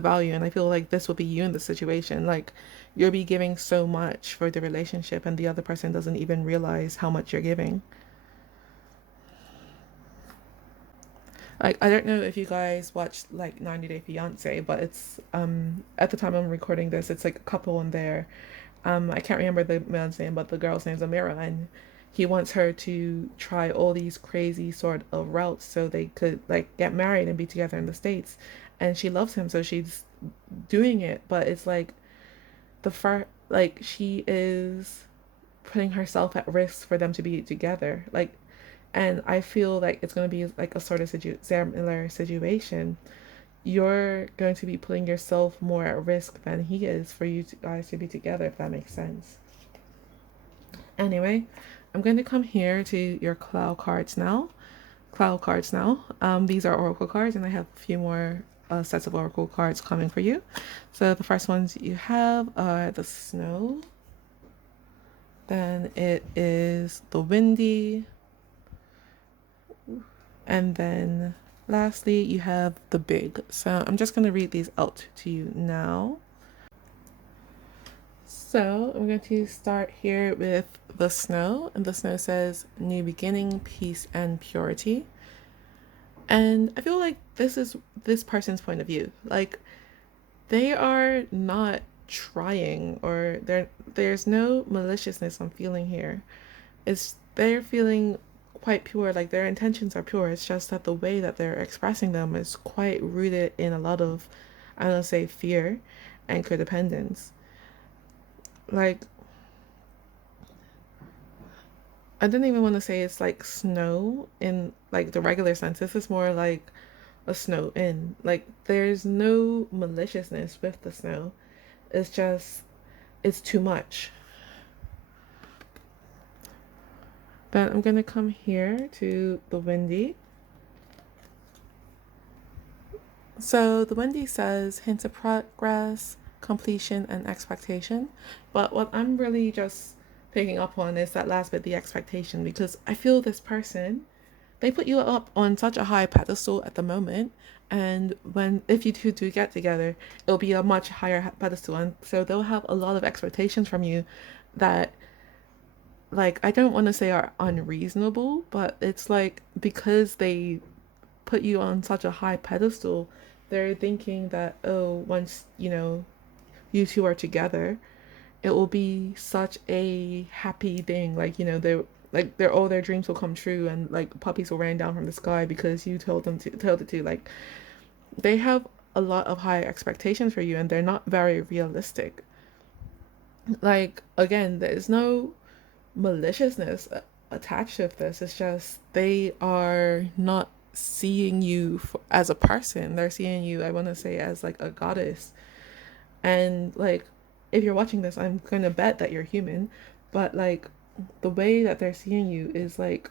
value. And I feel like this will be you in the situation. Like, you'll be giving so much for the relationship and the other person doesn't even realize how much you're giving. Like, I don't know if you guys watched like 90 Day Fiance, but it's at the time I'm recording this, it's like a couple in there. I can't remember the man's name, but the girl's name's Amira, and he wants her to try all these crazy sort of routes so they could like get married and be together in the States. And she loves him, so she's doing it, but it's like like she is putting herself at risk for them to be together. Like, and I feel like it's going to be like a sort of similar situation. You're going to be putting yourself more at risk than he is for you guys to be together, if that makes sense. Anyway, I'm going to come here to your Clow Cards now. These are Oracle cards, and I have a few more sets of Oracle cards coming for you. So the first ones you have are the Snow, Then it is the windy. And then lastly, you have the big. So I'm just going to read these out to you now. So I'm going to start here with the snow. And the snow says new beginning, peace, and purity. And I feel like this is this person's point of view. Like, they are not trying, or there's no maliciousness I'm feeling here. They're feeling quite pure, like their intentions are pure. It's just that the way that they're expressing them is quite rooted in a lot of, I don't say, fear and codependence. Like, I didn't even want to say it's like snow in like the regular sense. This is more like a snow in. Like, there's no maliciousness with the snow. It's just, it's too much. Then I'm gonna come here to the windy. So the windy says hints of progress, completion, and expectation. But what I'm really just picking up on is that last bit, the expectation, because I feel this person, they put you up on such a high pedestal at the moment, and when if you two do get together, it'll be a much higher pedestal, and so they'll have a lot of expectations from you that, like, I don't want to say are unreasonable, but it's like because they put you on such a high pedestal, they're thinking that, oh, once you two are together, it will be such a happy thing. Like, they're all their dreams will come true, and like puppies will rain down from the sky because you told it to. Like, they have a lot of high expectations for you, and they're not very realistic. Like, again, there's no maliciousness attached with this. It's just they are not seeing you as a person. They're seeing you, I want to say, as like a goddess. And like, if you're watching this, I'm gonna bet that you're human, but like, the way that they're seeing you is like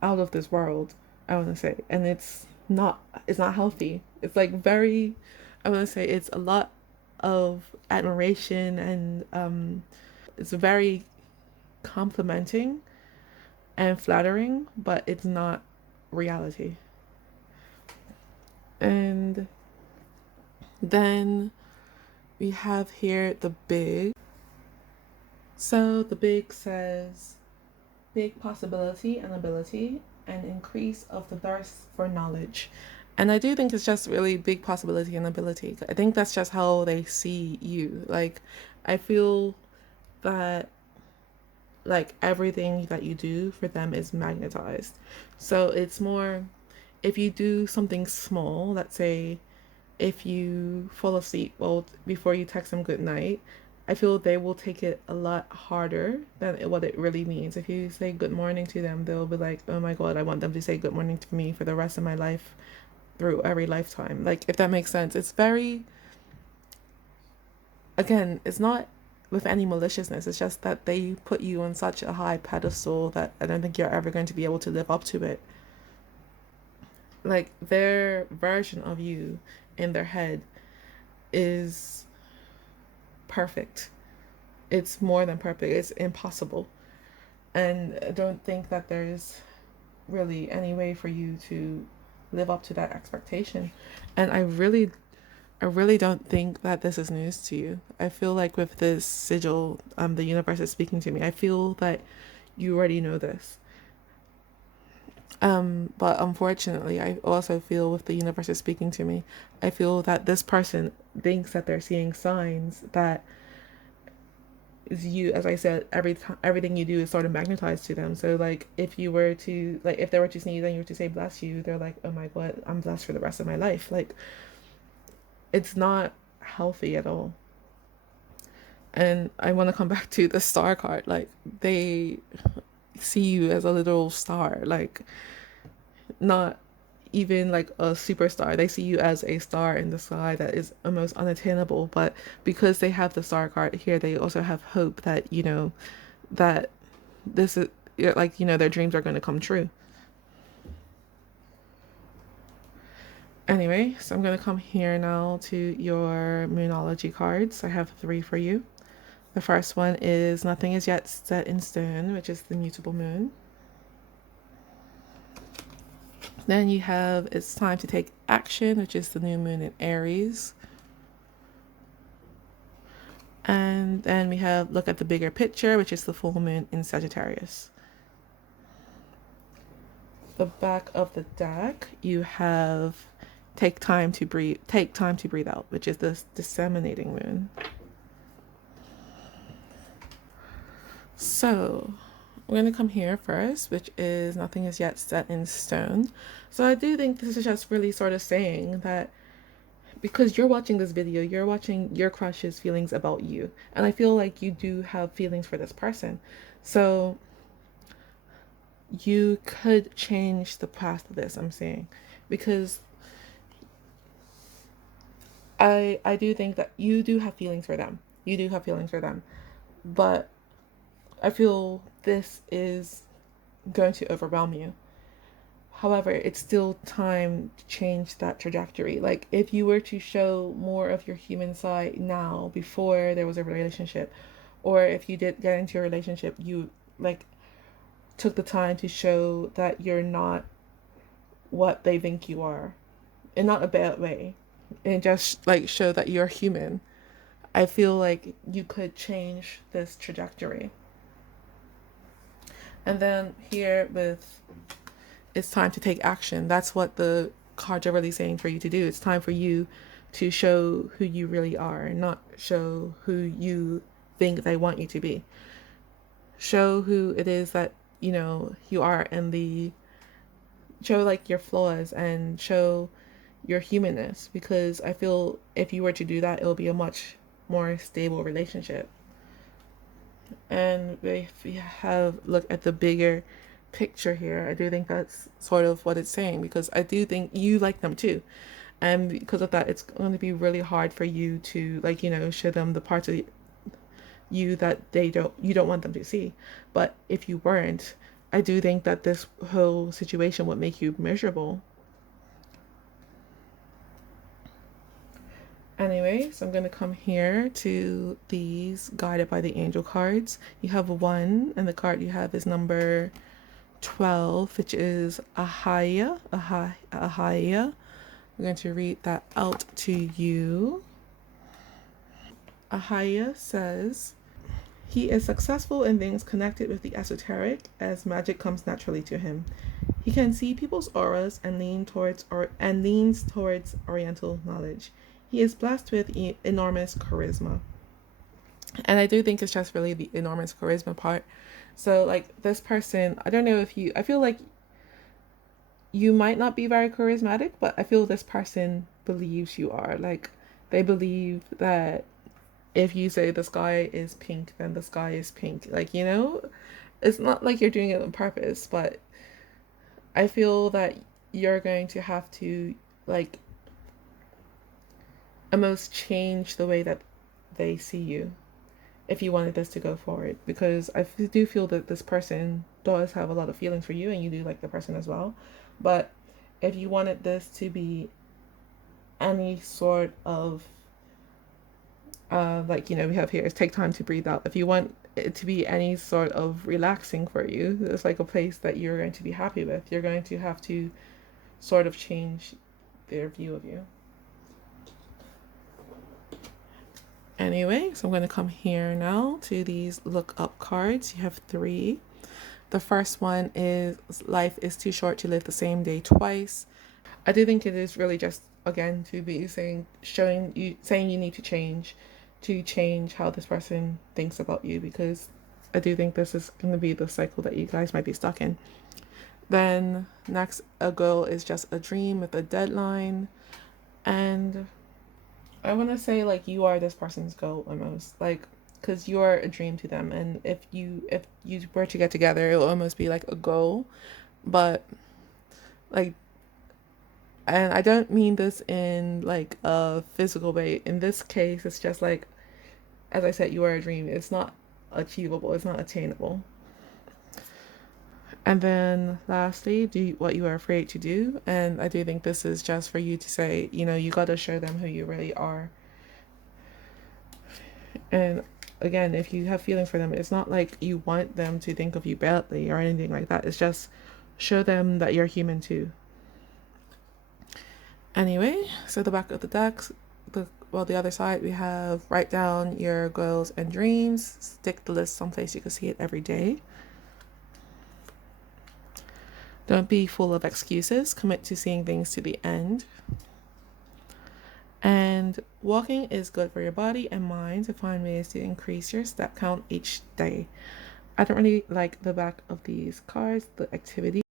out of this world, I want to say. And it's not healthy. It's like very, I want to say, it's a lot of admiration, and it's very complimenting and flattering, but it's not reality. And then we have here the big. So the big says big possibility and ability, and increase of the thirst for knowledge. And I do think it's just really big possibility and ability. I think that's just how they see you. Like, I feel that like everything that you do for them is magnetized. So it's more, if you do something small, let's say if you fall asleep well before you text them good night, I feel they will take it a lot harder than what it really means. If you say good morning to them, they'll be like, oh my god, I want them to say good morning to me for the rest of my life, through every lifetime. Like, if that makes sense. It's very, again, it's not with any maliciousness. It's just that they put you on such a high pedestal that I don't think you're ever going to be able to live up to it. Like, their version of you in their head is perfect. It's more than perfect. It's impossible. And I don't think that there's really any way for you to live up to that expectation. And I really don't think that this is news to you. I feel like with this sigil, the universe is speaking to me. I feel that you already know this. But unfortunately, I also feel with the universe is speaking to me, I feel that this person thinks that they're seeing signs that is you. As I said, everything you do is sort of magnetized to them. So like, if you were to, like, if they were to sneeze and you were to say bless you, they're like, oh my god, I'm blessed for the rest of my life. Like, it's not healthy at all. And I want to come back to the star card. Like, they see you as a little star, like, not even like a superstar. They see you as a star in the sky that is almost unattainable. But because they have the star card here, they also have hope that, that this is, like, their dreams are going to come true. Anyway, so I'm going to come here now to your Moonology cards. I have 3 for you. The first one is nothing is yet set in stone, which is the mutable moon. Then you have it's time to take action, which is the new moon in Aries. And then we have look at the bigger picture, which is the full moon in Sagittarius. The back of the deck, you have take time to breathe out, which is this disseminating moon. So we're going to come here first, which is nothing is yet set in stone. So I do think this is just really sort of saying that because you're watching this video, you're watching your crush's feelings about you. And I feel like you do have feelings for this person. So you could change the path of this, I'm saying. Because I do think that you do have feelings for them. You do have feelings for them. But I feel this is going to overwhelm you. However, it's still time to change that trajectory. Like if you were to show more of your human side now before there was a relationship, or if you did get into a relationship, you like took the time to show that you're not what they think you are, in not a bad way, and just like show that you're human. I feel like you could change this trajectory. And then here with it's time to take action. That's what the cards are really saying for you to do. It's time for you to show who you really are, not show who you think they want you to be. Show who it is that, you know, you are, and show like your flaws and show your humanness, because I feel if you were to do that, it will be a much more stable relationship. And if you have look at the bigger picture here, I do think that's sort of what it's saying, because I do think you like them too, and because of that, it's going to be really hard for you to, like, you know, show them the parts of you that you don't want them to see. But if you weren't, I do think that this whole situation would make you miserable. Anyway, so I'm going to come here to these guided by the angel cards. You have 1, and the card you have is number 12, which is Ahaya. Ahaya. I'm going to read that out to you. Ahaya says, he is successful in things connected with the esoteric, as magic comes naturally to him. He can see people's auras and leans towards oriental knowledge. He is blessed with enormous charisma. And I do think it's just really the enormous charisma part. So like this person, I don't know if I feel like you might not be very charismatic, but I feel this person believes you are. Like they believe that if you say the sky is pink, then the sky is pink. Like, you know, it's not like you're doing it on purpose, but I feel that you're going to have to like almost change the way that they see you if you wanted this to go forward, because I do feel that this person does have a lot of feelings for you and you do like the person as well. But if you wanted this to be any sort of like, you know, we have here is take time to breathe out. If you want it to be any sort of relaxing for you, it's like a place that you're going to be happy with, you're going to have to sort of change their view of you. Anyway, so I'm going to come here now to these look up cards. You have 3. The first one is life is too short to live the same day twice. I do think it is really just, again, to be saying you need to change how this person thinks about you, because I do think this is going to be the cycle that you guys might be stuck in. Then next, a goal is just a dream with a deadline. And I want to say like you are this person's goal almost, like, because you are a dream to them, and if you were to get together, it will almost be like a goal. But like, and I don't mean this in like a physical way. In this case, it's just like, as I said, you are a dream. It's not achievable. It's not attainable. And then lastly, do what you are afraid to do. And I do think this is just for you to say, you know, you got to show them who you really are. And again, if you have feelings for them, it's not like you want them to think of you badly or anything like that. It's just show them that you're human too. Anyway, so the back of the decks, the other side, we have write down your goals and dreams, stick the list someplace you can see it every day. Don't be full of excuses, commit to seeing things to the end. And walking is good for your body and mind to find ways to increase your step count each day. I don't really like the back of these cards, the activity